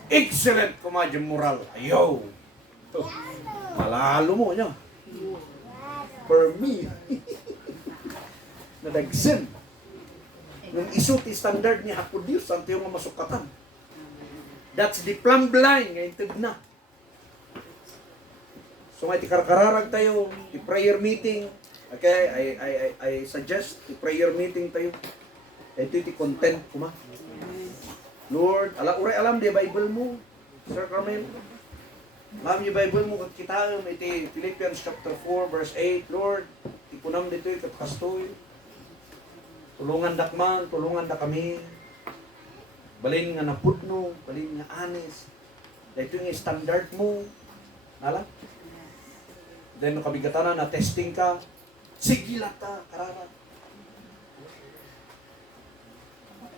Excellent kumadyo moral. Ayaw. Malalo mo niya. For me. Nadagsin. Nung isuti standard niya ako Diyos, santo yung masukatan. That's the plumb line. Ngayon tig na. So may tikarkararag tayo. The prayer meeting. Okay, I suggest the prayer meeting tayo. Ito iti content kuma. Lord, alam di Bible mo, Sir Carmel. Ma'am, yung Bible mo, kita iti Philippians chapter 4, verse 8, Lord, ipunam dito yung katkastoy. Tulungan dakman, tulungan da kami. Balin nga napudno, balin nga anis. Dito yung standard mo. Nala? Then, no kabigatan na testing ka, sigila ka, karara.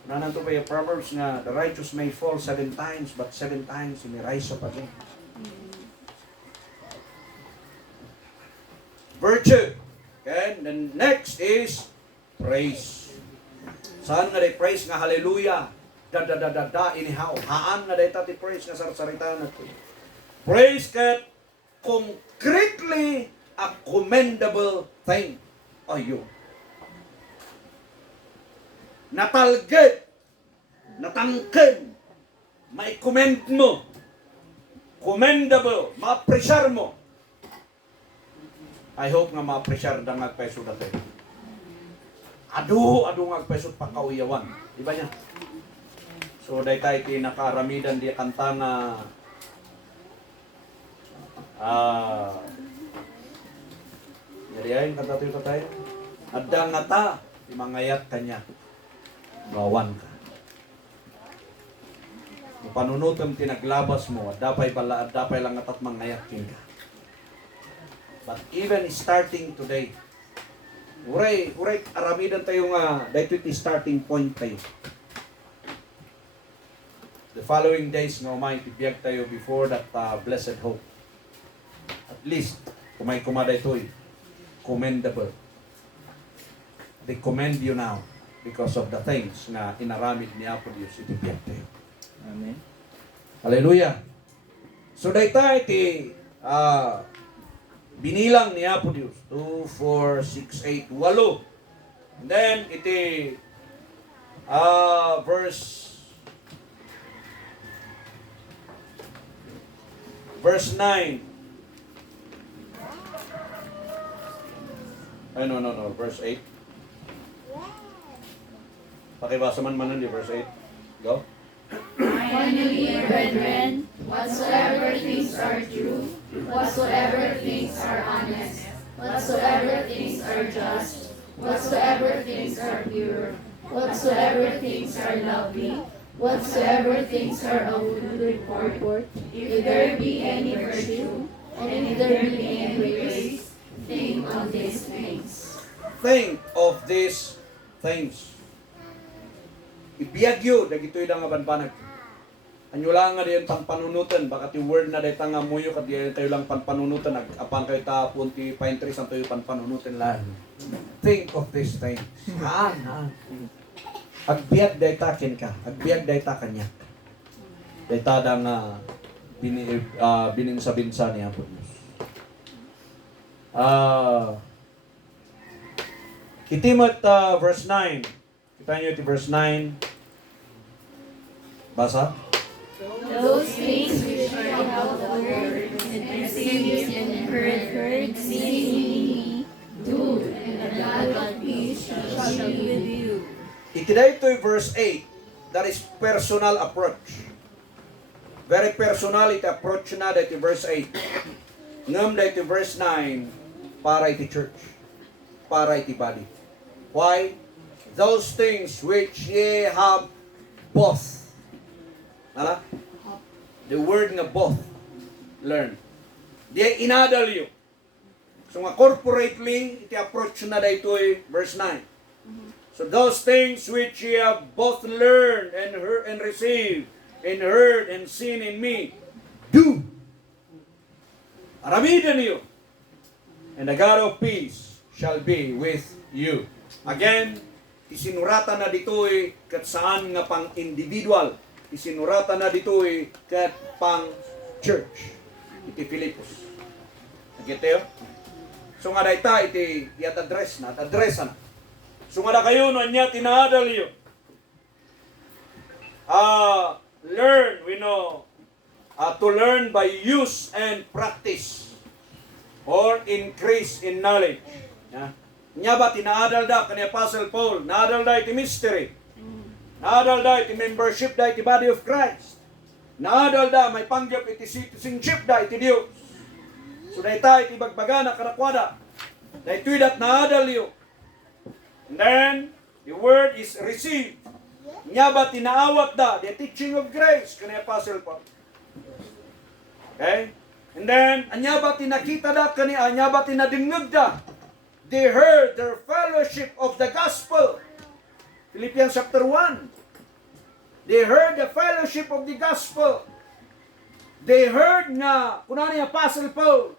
Nanan to pa yung Proverbs nga, the righteous may fall 7 times, but 7 times he may rise up again. Virtue. Okay? The next is praise. Saan nga day praise nga hallelujah? Inihaw. Haan nga day tati praise nga sarsarita na to. Praise kat concretely a commendable thing. Ayun. Natalged, natangken, may comment mo, commendable, ma-appreciate mo. I hope nga ma-appreciate ang agpeso dati. Ado nga agpeso pagkauyawan. Diba niya? So, dahi tayo nakaaramidan di kanta nga yari kanta tayo. Adda nga ta, imangayat kanya. Bawan ka. Panunutom tinaglabas mo, at dapay lang atat mangayakin ka. But even starting today, uray aramidan tayo nga, dahito iti starting point tayo. The following days nga umay, tibiyag tayo before that blessed hope. At least, kumada ito commendable. They commend you now because of the things na inaramid ni Apo Diyos itibiyag tayo. Amen. Hallelujah. So dayta iti binilang ni Apo Diyos 2, 4, 6, 8, 8. And then iti verse 9. Ay no, verse 8. Pakibasa man di verse 8. Go. Finally, brethren, whatsoever things are true, whatsoever things are honest, whatsoever things are just, whatsoever things are pure, whatsoever things are lovely, whatsoever things are of good report, if there be any virtue, and if there be any praise, think on these things. Think of these things. Ibiyagyo, dagitoy lang nga banbanag. Anyo lang nga diyan panpanunutan, baka ti word na dayta nga muyo, kat diyan tayo lang panpanunutan, apan kayo tapon ti pine trees, ang tayo panpanunutan lang. Think of these things. Haan. Agbiag dayta kin ka, agbiag dayta kanya. Dayta da nga bininsa-binsa niya po Diyos. Itimot verse 9. Kita nyo iti verse 9. Basa? Those things which are of the word, and received and heard, seeing do, and the God of peace shall be with you. Iti daytoy verse 8. That is personal approach. Very personal iti approach na daytoy verse 8. Ngam daytoy verse 9 para iti church. Para iti body. Why? Those things which ye have both. Hala? The word nga both. Learn. Di inadal you. So nga corporately, iti approach na daytoy verse 9. So those things which ye have both learned and heard and received and heard and seen in me, do. Aramidan you. And the God of peace shall be with you. Again, isinurata na ditoy kat saan nga pang individual. Isinurata na ditoy kat pang church. Iti Filipos. Nagitayo? So nga dayta iti address na. So nga na kayo no niya tinaadal yo. Learn, we know, to learn by use and practice or increase in knowledge. Yeah. Nya ba tinaadal da kani Apostle Paul, naadal da iti mystery. Naadal da iti membership da iti body of Christ. Naadal da may panggap iti citizenship da iti Dios. So dayta iti bagbaga na karakwada. Daytoy dat naadal yo. And then the word is received. Nya ba tinaawat da the teaching of grace kani Apostle Paul. Okay? And then anya ba tinakita da kani anya ba tinadingeg da? They heard their fellowship of the gospel. Philippians chapter 1. They heard the fellowship of the gospel. They heard nga, kuna ni Apostle Paul,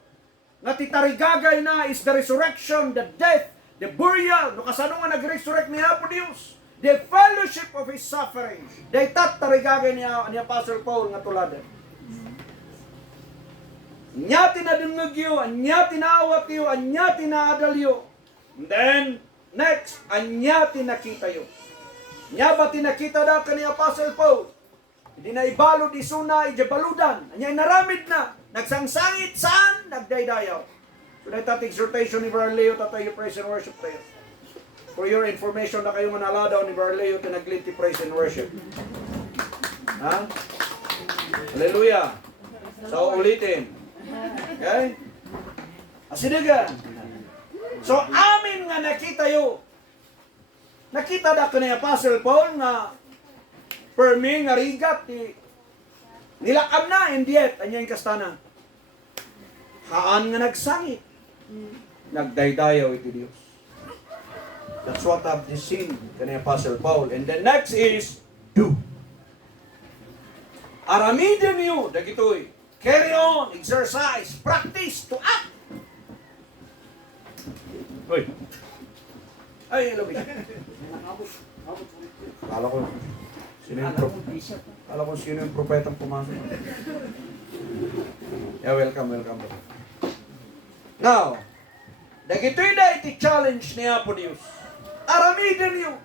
nga titarigagay na is the resurrection, the death, the burial, no kasano nga nag-resurrect niya po Diyos. The fellowship of His suffering. They tatarigagay niya ni Apostle Paul nga tuladan. Anya tinadungag yu, anya tinawat yu, anya tinaadal yu. And then, next, anya tinakita yu. Nya ba tinakita na ka ni Apostle Paul? Hindi na ibalod isuna, ijabaludan. Anya naramid na. Nagsangsangit saan? Nagdaydayaw. So na tat exhortation ni Brother Leo, tatayo praise and worship tayo. For your information na kayo manaladaw ni Brother Leo, tinaglit ti praise and worship. Ha? Hallelujah. So ulitin. Okay? Asinigan. So amin nga nakita yo. Nakita da ka ni Apostle Paul nga permi nga rigat ti nilakam na and yet anya yung kastana. Haan nga nagsangit. Nagdaydayaw iti Dios. That's what I've seen ka ni Apostle Paul. And the next is do. Aramidin niyo dagitoy. Carry on, exercise, practice to act. Hoy. Ay, hello, Bishop. Kala ko, sino yung propetang pumasok. Yeah, welcome. Now, dagitoy na iti challenge niya po Diyos. Aramidin niyo.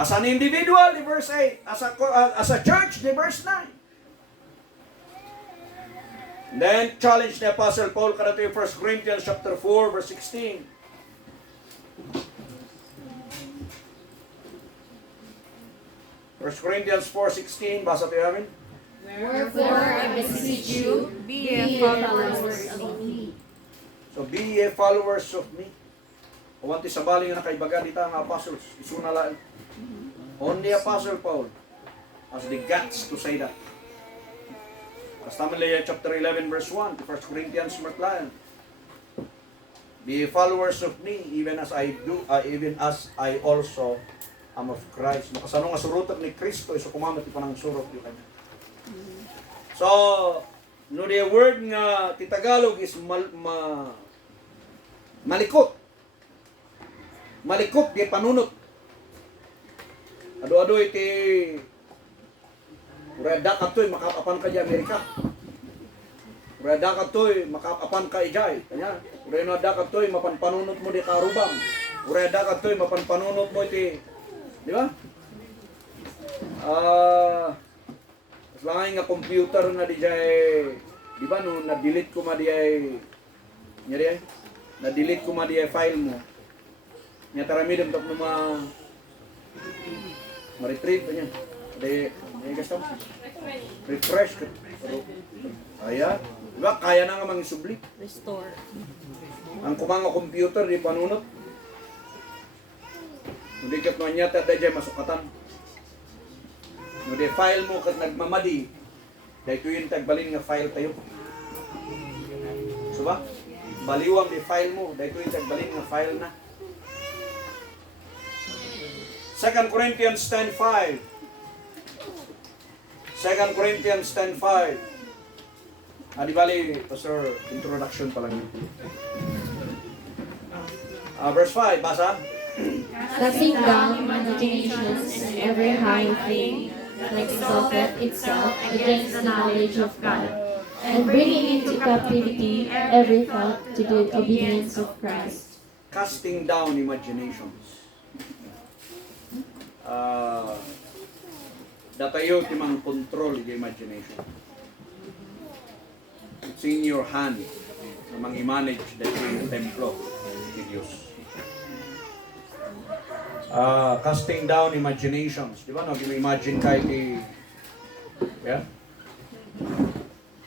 As an individual, di verse 8. As a church, di verse 9. Then, challenge ni Apostle Paul kada to 1 Corinthians chapter 4, verse 16. 1 Corinthians 4:16, basa tayo amin. Wherefore I beseech you, Be ye followers of me. So, be ye followers of me. Uwanti sa baling na nakaibaga dito ang apostles. Isuna lang. Only Apostle Paul has the guts to say that. Basta Malaya chapter 11 verse 1, 1 Corinthians Martlayan. Be ye followers of me, even as I also am of Christ. Makasano nga surutan ni Kristo, iso kumamat ipa ng surot yung kanya. So, no the word nga ti Tagalog is malikot. Malikot di panunot. Ado-ado iti Urada ka to'y makapapan ka di Amerika. Urada ka to'y makapapan ka ijay. Kanya, urada ka to'y mapanpanunot mo di Karubang. Urada ka to'y mapanpanunot mo iti, di ba? Mas langay nga computer na di jay, di ba no, na-delete ko ma di ay, na-delete ko ma di ay file mo. Nya taramidem tak numa ma-retrieve niya. Refresh ka. Kaya, diba? Kaya na nga mangisubli. Restore. Ang kumanga computer, di panunot. Hindi kat mo niya tayo dyan masukatan. Hindi file mo kat nagmamadi. Dahil ko yung tagbalin nga file tayo. So ba? Baliwang di file mo. Dahil ko yung tagbalin nga file na. 2 Corinthians 10:5. 2 Corinthians 10:5. Di bali, Pastor, introduction pa lang yun. Verse 5, basa? casting down imaginations and every high thing that exalteth itself against the knowledge of God, and bringing into captivity every thought to the obedience of Christ. Casting down imaginations. Datayo timang control the imagination. It's in your hand na mang-manage dahil yung templo ni Diyos. Casting down imaginations. Di ba? Nag-imagine kahit yeah?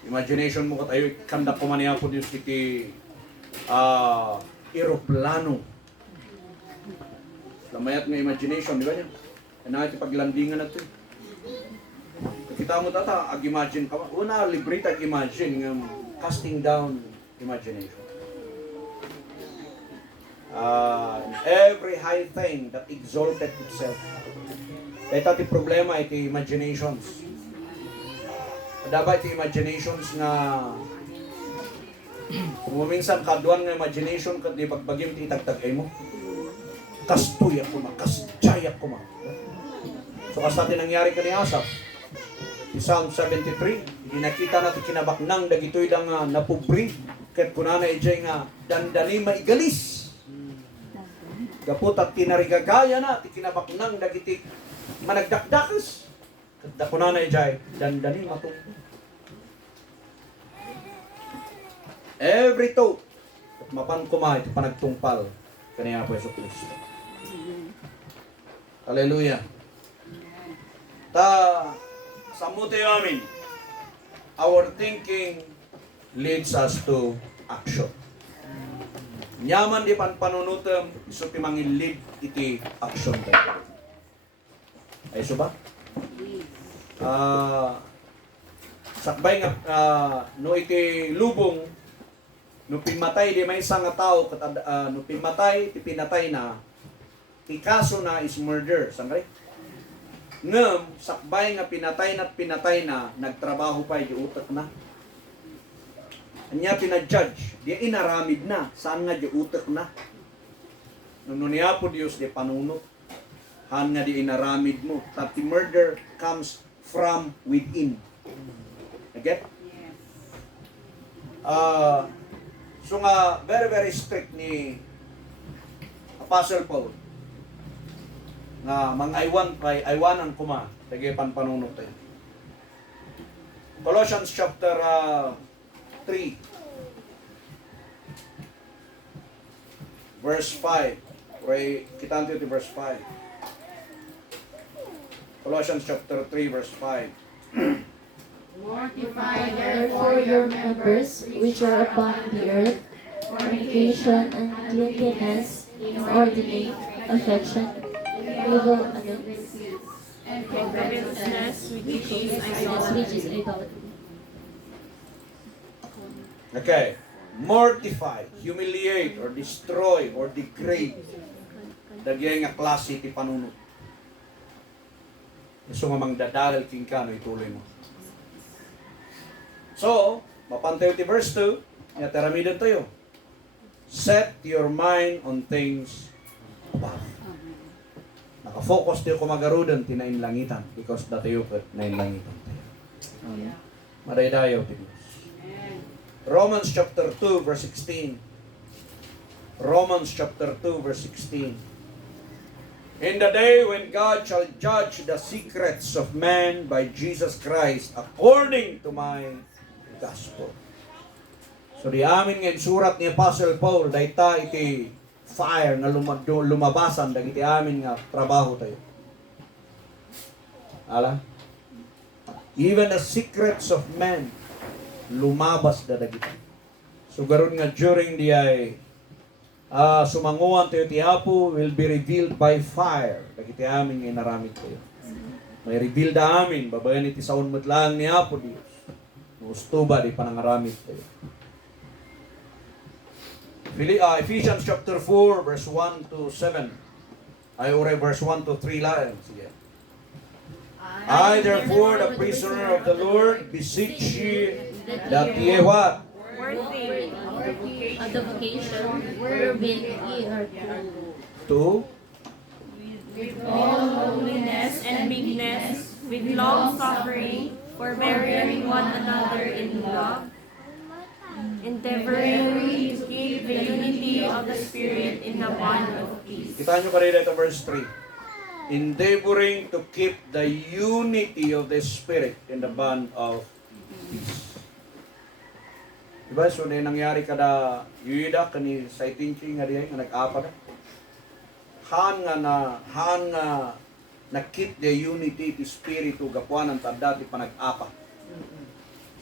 Imagination mo ka tayo, kanda ko man po Diyos iti aeroplano. Lamayat nga imagination, di ba niya? Ano iti paglandingan na ito. Kita mo tata, ag-imagine ka. Una, libre ag-imagine ng casting down imagination. Every high thing that exalted itself Dahil tati problema iti imaginations. Dapat iti imaginations nga kung minsan kaduan nga imagination kat di pagbagim ti itagtagay mo. Kastoy ako ma, kasjay ako ma. So kasi nangyari ka ni Asaph. Di Psalm 73, ginakita natin kinabaknang dagitoy dang napubri ket kunana ijay nga dandani maigalis. Gapot at tinarigagaya na ti kinabaknang dagiti managdakdakas. Ket kunana ijay dandani matungkol. Every thought at mapan kumay iti panagtungpal kaniya po Yesu Kristo. Hallelujah. Samuti amin. Our thinking leads us to action. Nyaman di panunutem iso ti mangilid iti action tayo. Ay so ba? Sakbay nga no iti lubong no pimatay di may isang nga tao no pimatay ti pinatay na ti kaso na is murder, sangay? Ngem sakbay nga pinatay na nagtrabaho pa di utak na. Anya pinajudge, di inaramid na saan nga di utak na. Nung niya po Dios di panunot han nga di inaramid mo. Tapi murder comes from within. Okay? So nga, very, very strict ni Apostle Paul. Nga, aywanan kuma, lagi panunot tayo. Colossians chapter 3, verse 5. Kita natin ito verse 5. Colossians chapter 3, verse 5. Mortify therefore your members which are upon the earth, fornication, uncleanness, inordinate affection, evil, And covetousness, which is idolatry. Okay. Mortify, humiliate, or destroy, or degrade. Dagyan nga klase ti panunot. Gusto nga mangdadal king ka, no ituloy mo. So, mapantayo ti verse 2, nga teramidan tayo. Set your mind on things above. Nakafocus tayo kumagarudan, tinainlangitan, because datayo kat nainlangitan tayo. Madaydayaw ti Diyos. Romans chapter 2, verse 16. Romans chapter 2, verse 16. In the day when God shall judge the secrets of man by Jesus Christ according to my gospel. So di amin nga surat ni Apostle Paul dayta iti fire na lumabasan dagiti amin nga trabaho tayo. Ala? Even the secrets of man lumabas da dagiti. So garon nga during di ay sumanguan tayo ti Apo will be revealed by fire. Dagiti amin nga inaramid tayo. May reveal da amin babayan iti saon metlang ni Apo Dios. Ustuba di panangaramid tayo. Ephesians chapter 4 verse 1 to 7. Ay ore verse 1 to 3 lang. Sige. I therefore the prisoner of the Lord beseech ye that ye what? Worthy of the vocation wherewith ye are called. To with all holiness and meekness, with long suffering, forbearing one another in love, endeavoring to keep the unity of the Spirit in the bond of peace. kita nyo kanina ito verse 3. Endeavoring to keep the unity of the Spirit in the bond of peace. Diba? So, na nangyari kada yuida kani sa itinchi nga diyan nga nag-apa na. Han nga na-keep the unity ti Spiritu gapuanan ta dati pa nag-apa.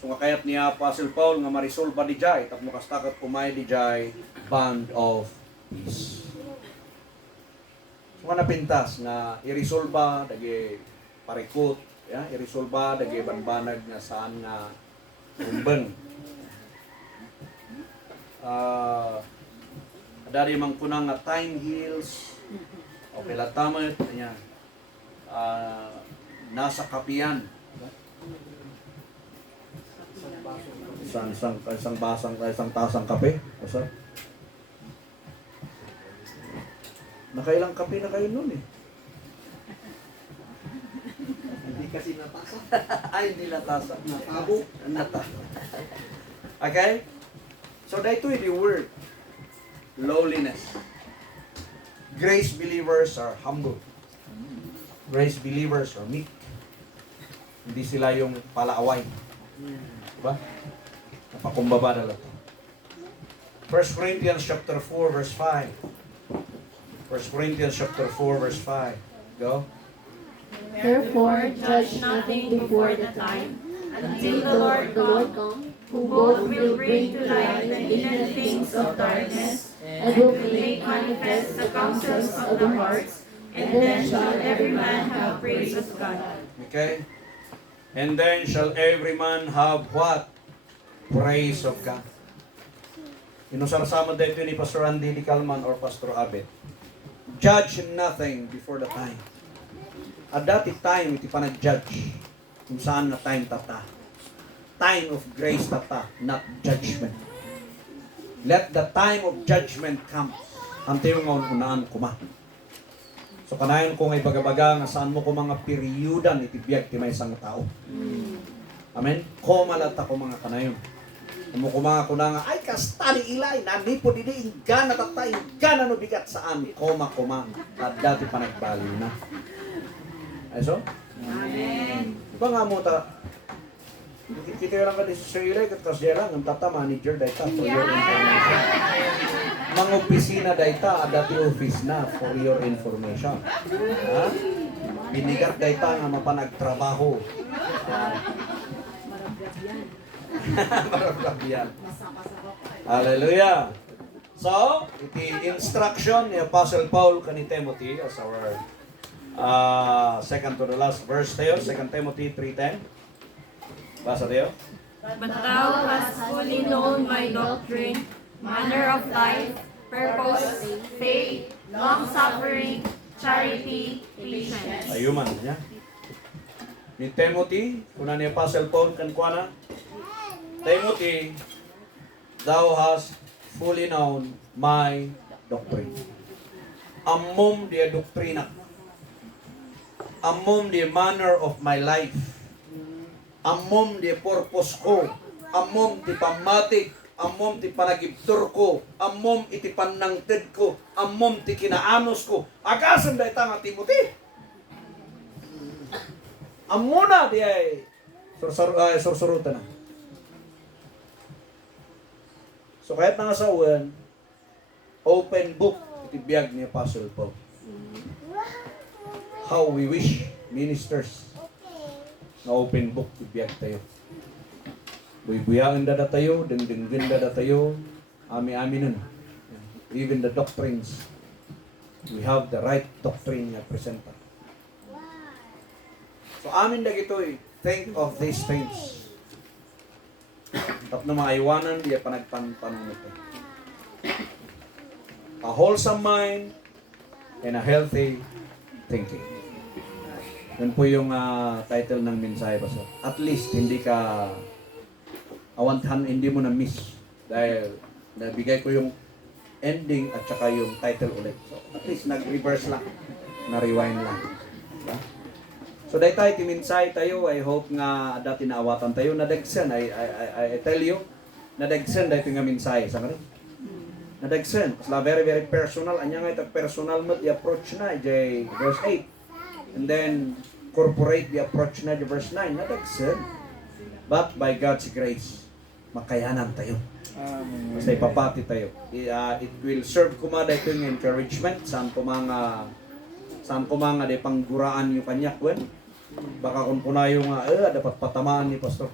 So nga kayat ni Apostle Paul nga marisolba di jay tapno kastakot kumay di jay bond of peace. So nga napintas nga irisolba dagi parikot, ya, irisolba dagi banbanag nga saan nga umbeng. Dari mang kunang nga time heals o pelatamet niya. nasa kapian. Isang tasang kape. Basta. Nakailang kape na kayo nun eh. Hindi kasi natasa. Ay, hindi natasa. Natabo. Okay? So, dito yung word. Lowliness. Grace believers are humble. Grace believers are meek. Hindi sila yung palaaway. Diba? Napakumbaba na lang. 1 Corinthians chapter 4 verse 5. 1 Corinthians chapter 4 verse 5. Go. Therefore, judge nothing before the time, until the Lord come, come, who both will bring to light the hidden things of darkness, and will will make manifest the counsels of the hearts, and then shall every man have praise of God. Okay? And then shall every man have what? Praise of God. Inusarsama dito ni Pastor Andy Di Calman or Pastor Abed. Judge nothing before the time. At dati time, iti pa nag-judge. Kung saan na time tata. Time of grace tata, not judgment. Let the time of judgment come. Ante yung unaan kuma. So kanayon kung ay bagabaga nga saan mo ko mga periudan iti biyag ti may isang tao. Amen? Kumalata ko mga kanayon. Amo ko mga kuna nga, ay kastali ilay, nanipo didi, ingana tatay, ingana no bigat saan, koma, at dati pa nagbali na. Ay so? Amen. Diba nga mo ta, kita yung lang ka di sa ilay, katas diya lang, ang tata manager dahita for your information. Mga opisina dahita, dati office na for your information. Ha? Binigat dahita nga mapanagtrabaho. Marabyan. Hallelujah. So, iti instruction ni Apostle Paul kani Timothy as our second to the last verse tayo, 2 Timothy 3:10. Basa tayo. But thou hast fully known my doctrine, manner of life, purpose, faith, long-suffering, charity, patience. Ayuman niya. Ni Timothy, kuna ni Apostle Paul kan kuana. Timothy, thou hast fully known my doctrine. Amom dia doktrina. Amom dia manner of my life. Amom dia purpose ko. Amom ti pamatik. Amom ti panagibtur ko. Amom iti panangted ko. Amom ti kinaamos ko. Agasam da itang Timothy. Amuna di ay sursurutan na. So kahit nga sa uwan, open book iti biyag ni Apostle Paul. How we wish ministers na open book iti biyag tayo. Buy-buyaan dada tayo, dengdengin dada tayo, ami-ami nun. Even the doctrines, we have the right doctrine na presenta. So amin na gito'y, think of these things. Tapno mga iwanan, diya panagpanpanon ito. A wholesome mind and a healthy thinking. Yun po yung title ng mensahe, Pastor. At least, hindi ka awantahan, hindi mo na-miss. Dahil nabigay ko yung ending at saka yung title ulit. So, at least, nag-reverse lang. Na-rewind lang. Diba? So dahil tayo timinsay tayo, I hope nga dati naawatan tayo, nadagsan, I tell you, nadagsan dahil nga minsay, sa kanil? Nadagsan, kasla very very personal, anya nga itag personal mo, the approach na, jay verse 8, and then corporate the approach na, verse 9, nadagsan. But by God's grace, makayanan tayo. Basta ipapati tayo. It will serve kumada ito yung encouragement, saan ko mga de pangguraan yung kanyak wen. Baka kung punayo nga dapat patamaan ni pastor.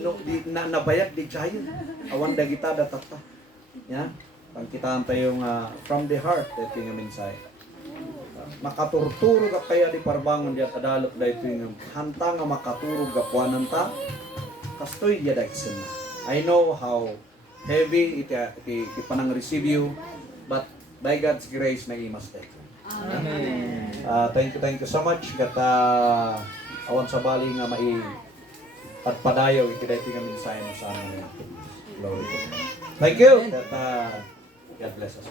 No, nabayag di chayo. Awan da kita da tata. Ya. Pangkitaan tayo from the heart ito yung mensahe. Makaturturo ka kaya di parbangon di adalok da ito yung hanta nga makaturog ka puanan ta. Kastoy di adaksen. I know how heavy iti panang receive you, but by God's grace na imas tayo. Amen. Thank you so much. Kata awan sa bali nga mai at padayaw iti iti nga mensahe mo sa amin. Glory to God. Thank you. Kata God bless us.